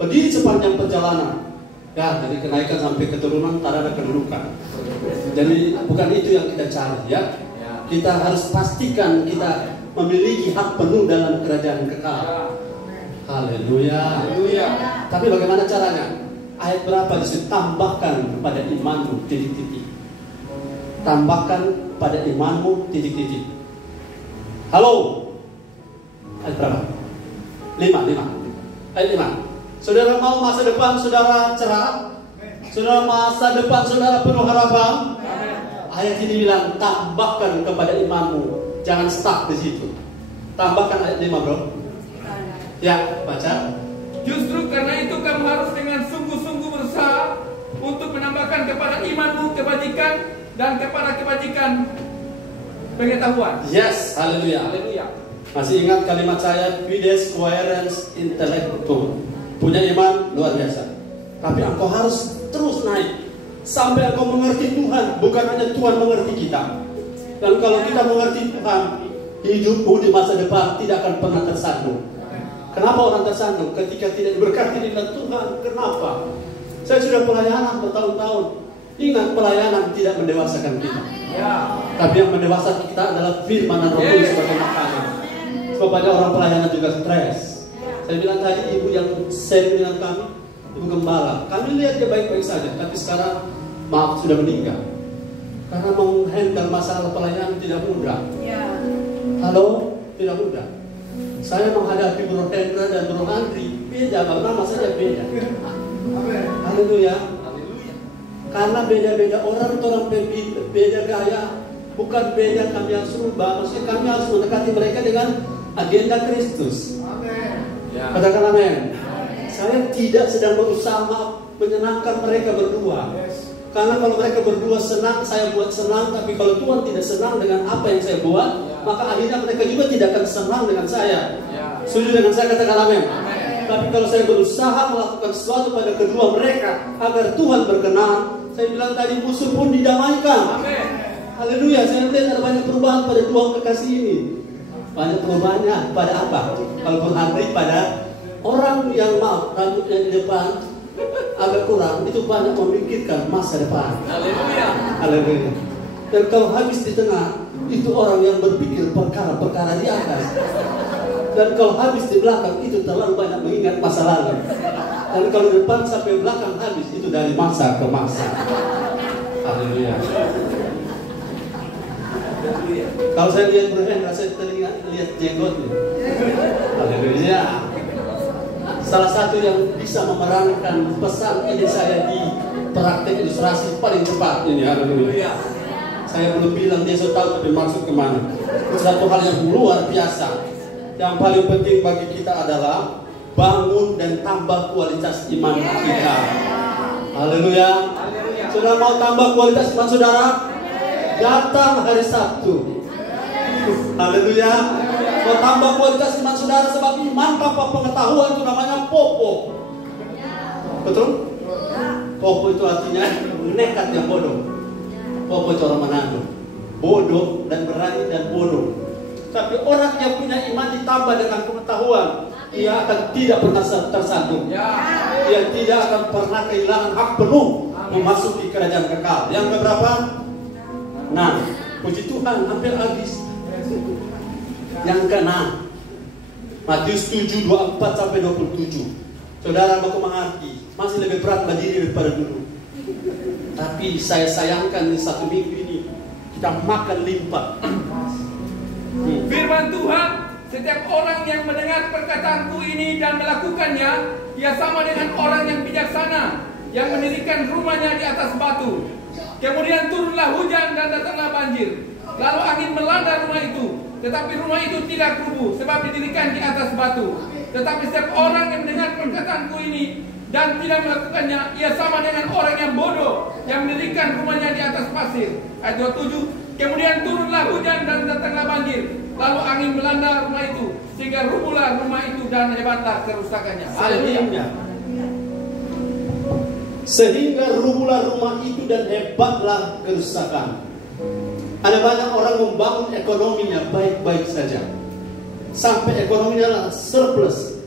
berdiri sepanjang perjalanan. Ya, jadi kenaikan sampai keturunan tak ada kedudukan. Jadi bukan itu yang kita cari, ya. Kita harus pastikan kita memiliki hak penuh dalam kerajaan kekal. Haleluya. Tapi bagaimana caranya? Ayat berapa disitu? Tambahkan pada imanmu titik-titik. Tambahkan pada imanmu titik-titik. Halo. Ayat berapa? 5. Ayat 5. Saudara mau masa depan saudara cerah? Saudara masa depan saudara penuh harapan? Ayat ini bilang tambahkan kepada imanmu. Jangan stuck di situ. Tambahkan ayat 5, bro. Ya, baca. Justru karena itu kamu harus dengan sungguh-sungguh berusaha untuk menambahkan kepada imanmu kebajikan dan kepada kebajikan pengetahuan. Yes, haleluya. Masih ingat kalimat saya, fides coherens intellectum. Punya iman luar biasa. Tapi engkau harus terus naik sampai engkau mengerti Tuhan, bukan hanya Tuhan mengerti kita. Dan kalau kita mengerti Tuhan, hidupmu di masa depan tidak akan pernah tersandung. Kenapa orang tersandung? Ketika tidak diberkati dengan Tuhan. Kenapa? Saya sudah pelayanan bertahun-tahun. Ingat, pelayanan tidak mendewasakan kita. Tapi yang mendewasakan kita adalah firman dan Roh Kudus sebagai makanan. Sebab banyak orang pelayanan juga stres. Saya bilang tadi, ibu yang sharing dengan kami, ibu gembala, kami lihat dia baik-baik saja, tapi sekarang maaf sudah meninggal. Karena menghandle masalah pelayanan tidak mudah. Halo, tidak mudah. Saya menghadapi Bro Hendra dan Bro Andri, beda, nama saja beda. Haleluya. Karena beda-beda orang beda gaya, bukan beda kami yang serubah. Maksudnya kami harus mendekati mereka dengan agenda Kristus. Katakan amin. Saya tidak sedang berusaha menyenangkan mereka berdua. Karena kalau mereka berdua senang, saya buat senang. Tapi kalau Tuhan tidak senang dengan apa yang saya buat, maka akhirnya mereka juga tidak akan senang dengan saya. Setuju dengan saya? Katakan amin. Tapi kalau saya berusaha melakukan sesuatu pada kedua mereka agar Tuhan berkenan, saya bilang tadi musuh pun didamaikan. Haleluya. Saya lihat ada banyak perubahan pada dua kekasih ini. Banyak perubahannya pada apa? Kalau Andri pada orang yang maaf rambutnya di depan agak kurang, itu banyak memikirkan masa depan. Haleluya. Dan kalau habis di tengah, itu orang yang berpikir perkara-perkara di atas. Dan kalau habis di belakang, itu terlalu banyak mengingat masa lalu. Dan kalau depan sampai belakang habis, itu dari masa ke masa. Haleluya. Kalau saya lihat Bro, saya teringat lihat jenggotnya. Haleluya. Salah satu yang bisa memerankan pesan ini saya di praktek ilustrasi paling cepat ini. Haleluya. Saya belum bilang dia sudah tahu tapi maksud kemana. Itu satu hal yang luar biasa. Yang paling penting bagi kita adalah bangun dan tambah kualitas iman kita. Haleluya. Saudara mau tambah kualitas iman saudara? Datang hari Sabtu. Haleluya. Mau tambah kualitas iman saudara, sebab iman tanpa pengetahuan itu namanya popo. Betul? Popo itu artinya nekat yang bodoh. Popo itu orang Manado. Bodoh dan berani dan bodoh. Tapi orang yang punya iman ditambah dengan pengetahuan, ia akan tidak pernah tersandung. Ia tidak akan pernah kehilangan hak penuh memasuki kerajaan kekal. Yang keberapa? Nah, puji Tuhan, hampir habis. Yang ke-6, Matius 7:24-27. Saudara mau mengerti, masih lebih berat berdiri daripada dulu. Tapi saya sayangkan di satu minggu ini kita makan limpah. Firman Tuhan, setiap orang yang mendengar perkataanku ini dan melakukannya, ia sama dengan orang yang bijaksana yang mendirikan rumahnya di atas batu. Kemudian turunlah hujan dan datanglah banjir. Lalu angin melanda rumah itu, tetapi rumah itu tidak rubuh sebab didirikan di atas batu. Tetapi setiap orang yang mendengar perkataanku ini dan tidak melakukannya, ia sama dengan orang yang bodoh yang mendirikan rumahnya di atas pasir. Ayat 27. Kemudian turunlah hujan dan datanglah banjir. Lalu angin melanda rumah itu, sehingga rubuhlah rumah itu dan hebatlah kerusakannya. Sehingga rubuhlah rumah itu dan hebatlah kerusakan. Ada banyak orang membangun ekonominya baik-baik saja, sampai ekonominya surplus,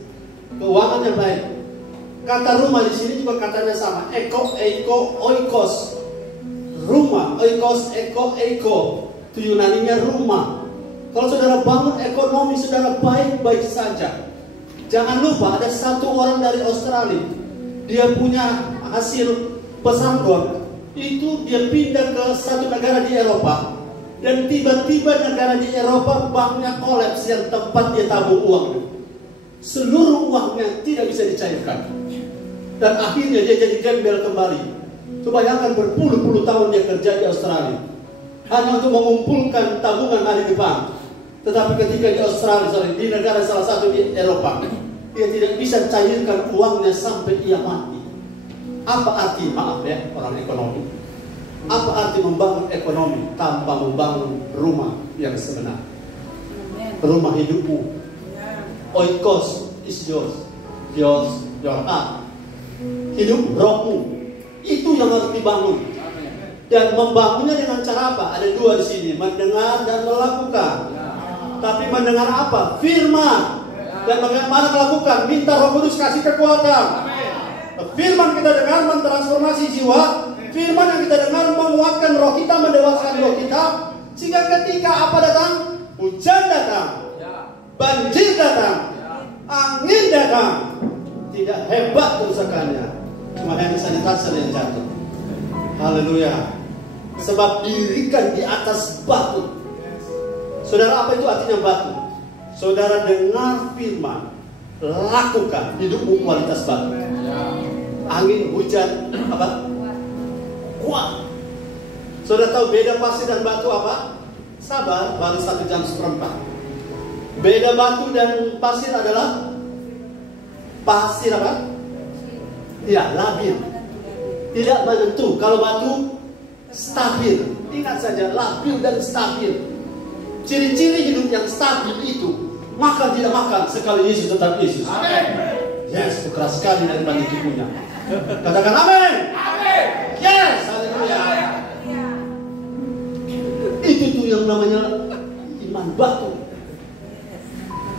keuangannya baik. Kata rumah di sini juga katanya sama, oikos. Rumah, oikos, eko. Itu Yunaninya rumah. Kalau saudara bangun ekonomi saudara baik-baik saja, jangan lupa ada satu orang dari Australia, dia punya hasil pesantren, itu dia pindah ke satu negara di Eropa, dan tiba-tiba negara di Eropa banknya kolaps yang tempat dia tabung uang. Seluruh uangnya tidak bisa dicairkan, dan akhirnya dia jadi gembel kembali. Bayangkan berpuluh-puluh tahun dia kerja di Australia hanya untuk mengumpulkan tabungan hari depan. Tetapi ketika di Australia, di negara salah satu di Eropa, dia tidak bisa cairkan uangnya sampai ia mati. Apa arti, maaf ya orang ekonomi, apa arti membangun ekonomi tanpa membangun rumah yang sebenar? Rumah hidupmu, oikos is yours, your heart. Hidup rohmu, itu yang harus dibangun. Dan membangunnya dengan cara apa? Ada dua di sini, mendengar dan melakukan. Tapi mendengar apa? Firman. Dan bagaimana melakukan? Minta Roh Kudus kasih kekuatan. Firman kita dengar mentransformasi jiwa. Firman yang kita dengar menguatkan roh kita, mendewasakan roh kita, sehingga ketika apa datang? Hujan datang, banjir datang, angin datang, tidak hebat kerusakannya, cuma hanya sanitizer yang jatuh. Haleluya. Sebab didirikan di atas batu. Saudara, apa itu artinya batu? Saudara dengar firman, lakukan, hidupmu kualitas batu. Angin, hujan, apa? Kuat. Saudara tahu beda pasir dan batu apa? Sabar, baru 1 jam seperempat. Beda batu dan pasir adalah pasir apa? Ya, labil. Tidak menentu. Kalau batu stabil. Ingat saja, labil dan stabil. Ciri-ciri hidup yang stabil itu, makan tidak makan, sekali Yesus tetap Yesus. Amin. Yes, itu keras sekali dari bagi tubuhnya. Katakan amin. Amin. Yes, haleluya. Itu tuh yang namanya iman batu.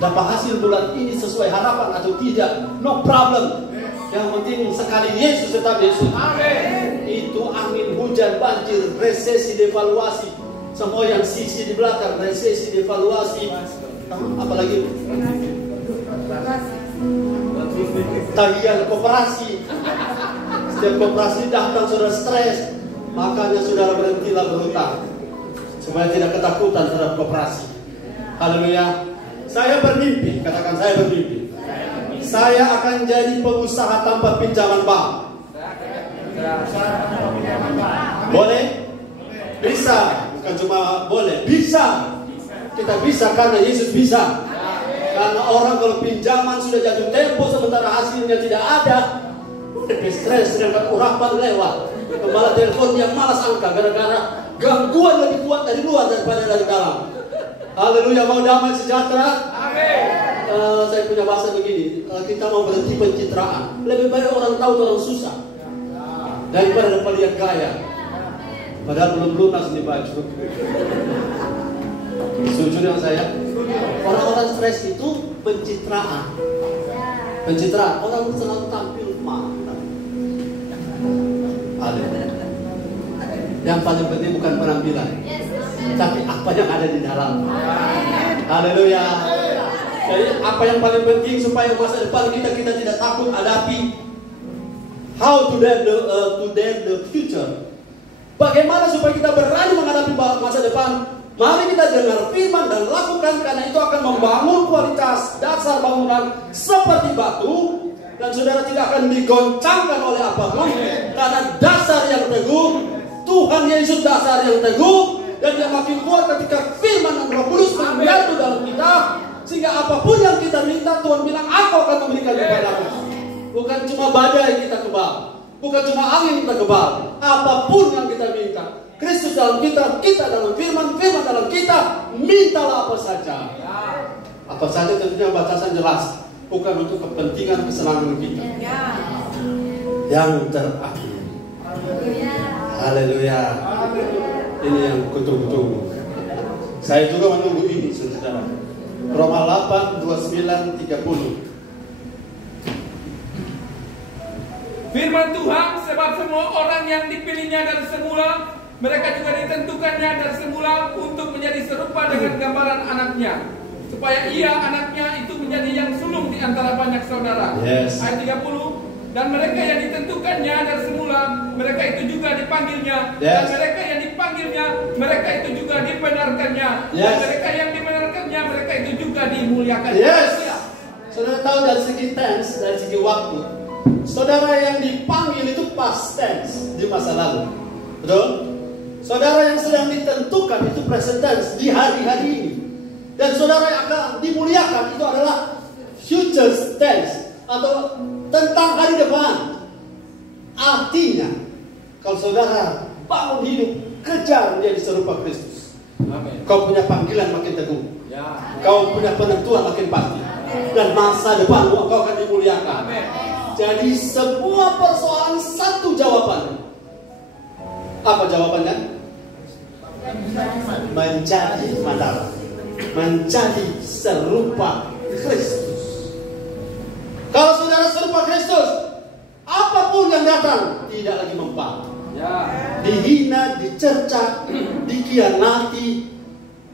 Dapat hasil bulan ini sesuai harapan atau tidak, no problem. Yang penting sekali Yesus tetap Yesus. Amin. Itu angin, hujan, banjir, resesi, devaluasi, semua yang sisi di belakang, resesi, devaluasi, apalagi tagihan koperasi. Setiap koperasi datang saudara stres, makanya saudara berhentilah berhutang supaya tidak ketakutan terhadap koperasi. Haleluya. Saya bermimpi, katakan saya bermimpi. Saya akan jadi pengusaha tanpa pinjaman bank. Boleh? Bisa. Bukan cuma boleh, bisa. Kita bisa karena Yesus bisa. Karena orang kalau pinjaman sudah jatuh tempo sementara hasilnya tidak ada, lebih stres dengan urapan lewat. Kepala telepon yang malas angka gara-gara gangguan lebih kuat dari luar daripada dari dalam. Haleluya, mau damai sejahtera? Amin. Saya punya bahasa begini, kita mau berhenti pencitraan. Lebih baik orang tahu orang susah daripada lihat gaya. Padahal belum lunas nih baju. Setuju dengan saya? Orang-orang stres itu pencitraan. Pencitraan, orang selalu tampil mantap. Yang paling penting bukan penampilan, tapi apa yang ada di dalam. Haleluya. Jadi apa yang paling penting supaya masa depan kita tidak takut hadapi. How to dare the future. Bagaimana supaya kita berani menghadapi masa depan? Mari kita dengar firman dan lakukan, karena itu akan membangun kualitas dasar bangunan seperti batu, dan saudara tidak akan digoncangkan oleh apapun, karena dasar yang teguh, Tuhan Yesus dasar yang teguh, dan yang makin kuat ketika firman dan Roh Kudus menyatu dalam kita, sehingga apapun yang kita minta, Tuhan bilang, aku akan memberikan kepadamu. Bukan cuma badai kita kebal, bukan cuma angin kita kebal, apapun yang kita minta, Kristus dalam kita, kita dalam firman, firman dalam kita, mintalah apa saja. Apa saja tentunya batasan jelas, bukan untuk kepentingan kesenangan kita. Yang terakhir. Haleluya. Ini yang kutunggu-tunggu. Saya juga menunggu ini, saudara. Roma 8, 29, 30. Firman Tuhan, sebab semua orang yang dipilihnya dari semula, mereka juga ditentukannya dari semula untuk menjadi serupa dengan gambaran anaknya, supaya ia anaknya itu menjadi yang sulung di antara banyak saudara. Yes. Ayat 30. Dan mereka yang ditentukannya dari semula, mereka itu juga dipanggilnya. Yes. Dan mereka yang dipanggilnya, mereka itu juga dibenarkannya. Yes. Dan mereka yang dibenarkannya, mereka itu juga dimuliakan. Yes. Saudara tahu dari segi tense, dari segi waktu, saudara yang dipanggil itu past tense di masa lalu. Betul? Saudara yang sedang ditentukan itu present tense di hari-hari ini. Dan saudara yang akan dimuliakan itu adalah future tense atau tentang hari depan. Artinya, kalau saudara bangun hidup, kejar menjadi serupa Kristus. Amin. Kau punya panggilan makin teguh. Ya. Kau punya penentuan makin pasti. Dan masa depan kau akan dimuliakan. Amin. Jadi semua persoalan satu jawaban. Apa jawabannya? Menjadi mandala, menjadi serupa Kristus. Kalau saudara serupa Kristus, apapun yang datang tidak lagi mempan. Ya. Dihina, dicerca, dikhianati.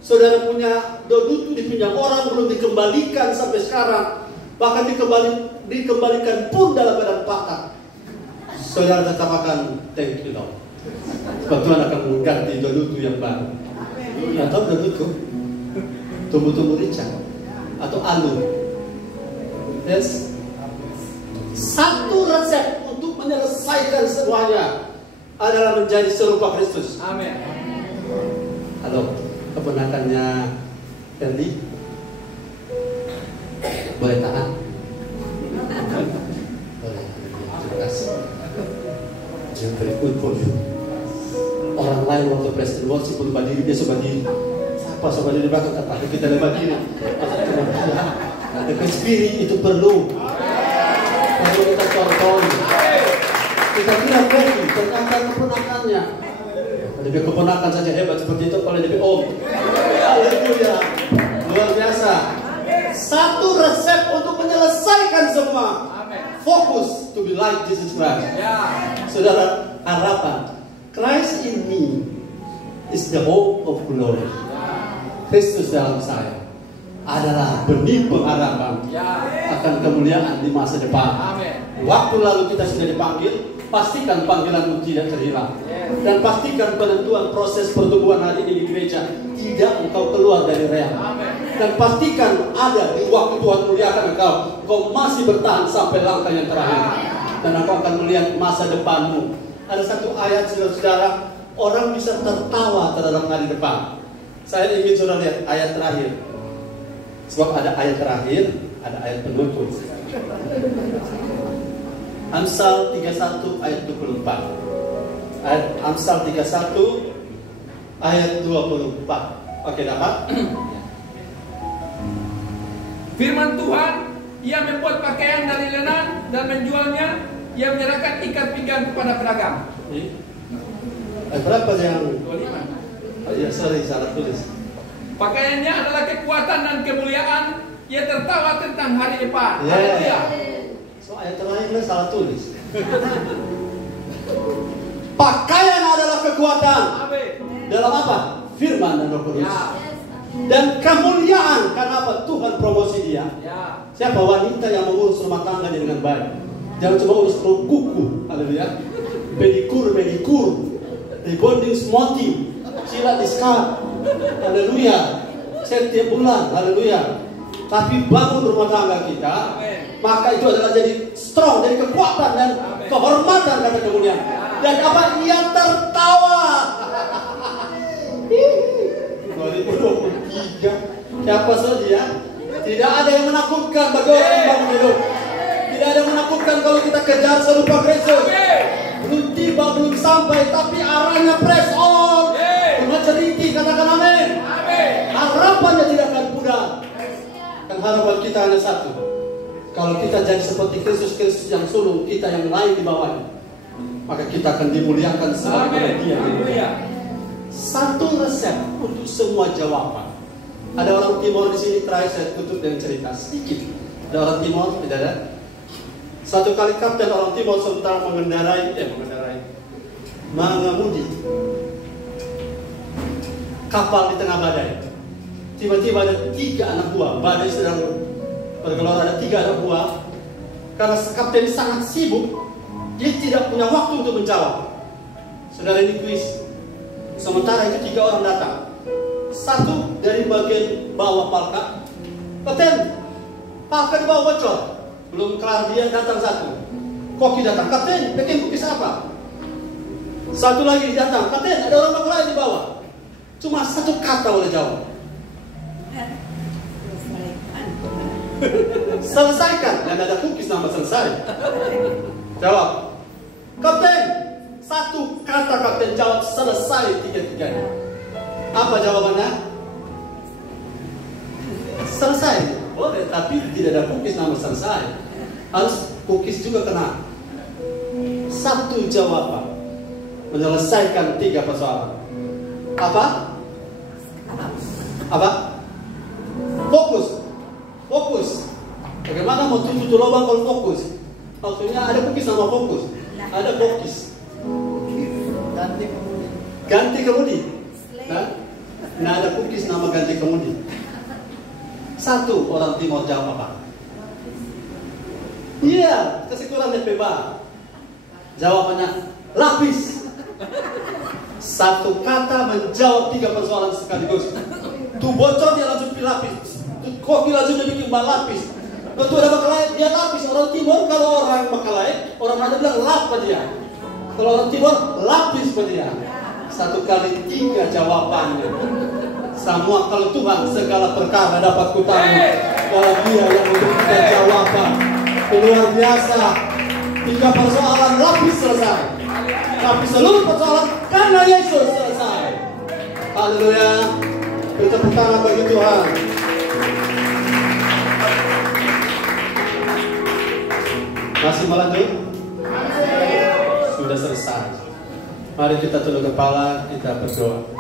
Saudara punya dodutu dipinjam orang belum dikembalikan sampai sekarang, bahkan dikembalikan pun dalam badan patah. Saudara tetap akan thank you Lord. Tuhan akan mengganti dodutu yang baru. Atau dodutu tumbuh-tumbuh rica atau alur. Yes. Satu resep untuk menyelesaikan semuanya adalah menjadi serupa Kristus. Amin. Halo, keponakannya Ferdi, boleh tahan? Boleh. Terima kasih. Yang very good for you. Orang lain waktu Presiden worship pun berdiri, dia suka berdiri. Apa suka berdiri belakang kata kita lebar diri. The spirit itu perlu kita contoh. Kita kira Ferdi, ternyata keponakannya. Kalau dia keponakan saja hebat seperti itu, kalau dia om. Haleluya. Luar biasa. Satu resep untuk menyelesaikan semua. Fokus to be like Jesus Christ. Saudara, harapan Christ in me is the hope of glory. Kristus dalam saya adalah benih pengharapan akan kemuliaan di masa depan. Waktu lalu kita sudah dipanggil, pastikan panggilanmu tidak terhilang. Dan pastikan penentuan proses pertumbuhan hari ini di gereja tidak engkau keluar dari real. Dan pastikan ada di waktu Tuhan muliakan engkau masih bertahan sampai langkah yang terakhir. Dan engkau akan melihat masa depanmu. Ada satu ayat, saudara-saudara, orang bisa tertawa terhadap hari depan. Saya ingin saudara lihat ayat terakhir. Sebab ada ayat terakhir, ada ayat penutup. Amsal 31 ayat 24. Amsal 31 ayat 24. Oke, dapat? Firman Tuhan, ia membuat pakaian dari lenan dan menjualnya. Ia menyerahkan ikat pinggang kepada pedagang. Berapa yang 25. Oh iya, sorry, salah tulis. Pakaiannya adalah kekuatan dan kemuliaan. Ia tertawa tentang hari depan. Yeah. Haleluya. So ayat terakhirnya salah tulis. Pakaian adalah kekuatan. Amin. Dalam apa? Firman dan Roh Kudus. Ya. Dan kemuliaan, karena apa? Tuhan promosi dia. Ya. Siapa wanita yang mengurus rumah tangga dengan baik? Jangan cuma urus kuku, haleluya. Pedikur, rebonding smoothing, silat diska, haleluya. Setiap bulan, haleluya. Tapi bangun rumah tangga kita, Amen. maka itu adalah jadi strong, jadi kekuatan dan Amen. kehormatan kata kemuliaan. Dan apa? Ia tertawa. 2023. Siapa saja? Tidak ada yang menakutkan bagi orang yang bangun hidup. Tidak ada yang menakutkan kalau kita kejar serupa Kristus. Belum tiba, belum sampai, tapi arahnya press on. Dengan ceriti, katakan amin. Harapannya tidak akan pudar. Dan harapan kita hanya satu. Kalau kita jadi seperti Kristus yang sulung, kita yang lain di bawahnya, maka kita akan dimuliakan sebagaimana Dia. Satu resep untuk semua jawaban. Ada orang Timur di sini, terakhir saya tutup dengan cerita sedikit. Ada orang Timur, tidak ada? Satu kali kapten orang Timur sementara mengemudi kapal di tengah badai. Tiba-tiba ada 3 anak buah. Badai sedang bergelora, ada 3 anak buah. Karena kapten sangat sibuk, dia tidak punya waktu untuk menjawab. Saudara, ini kuis. Sementara itu 3 orang datang. Satu dari bagian bawah palka. Kapten, palka di bawah bocor. Belum kelar dia datang satu. Koki datang. Kapten, bikin kukis apa? Satu lagi datang. Kapten, ada orang lain di bawah. Cuma satu kata boleh jawab. Selesaikan. Dan ada kukis nama selesai. Jawab. Kapten, satu kata kapten jawab selesai 3-3. Apa jawabannya? Selesai. Boleh, tapi tidak ada kukis nama selesai. Harus kukis juga kena. Satu jawaban menyelesaikan 3 persoalan. Apa? Fokus. Bagaimana mau tutup lubang kalau fokus? Maksudnya ada kukis sama fokus. Ada fokus. Ganti kemudi. Nah, ada kukis nama ganti kemudi. Satu orang Timur jawab apa? Iya, kasih kurang DPB. Jawabannya lapis. Satu kata menjawab 3 persoalan sekaligus. Tuh bocor dia langsung pilih lapis. Tuh koki langsung dia bikin lapis. Betul ada Makalai, dia lapis. Orang Timur, kalau orang Makalai, orang ada bilang lap dia. Kalau orang Timur, lapis dia. 1 kali 3 jawabannya. Semua kalau Tuhan segala perkara dapat kutanggung dalam Dia yang memberikan jawaban. Luar biasa. 3 persoalan lapis selesai. Tapi seluruh persoalan karena Yesus selesai. Haleluya. Kita tepuk tangan bagi Tuhan. Masih melanjut? Sudah selesai. Mari kita tunduk kepala, kita berdoa.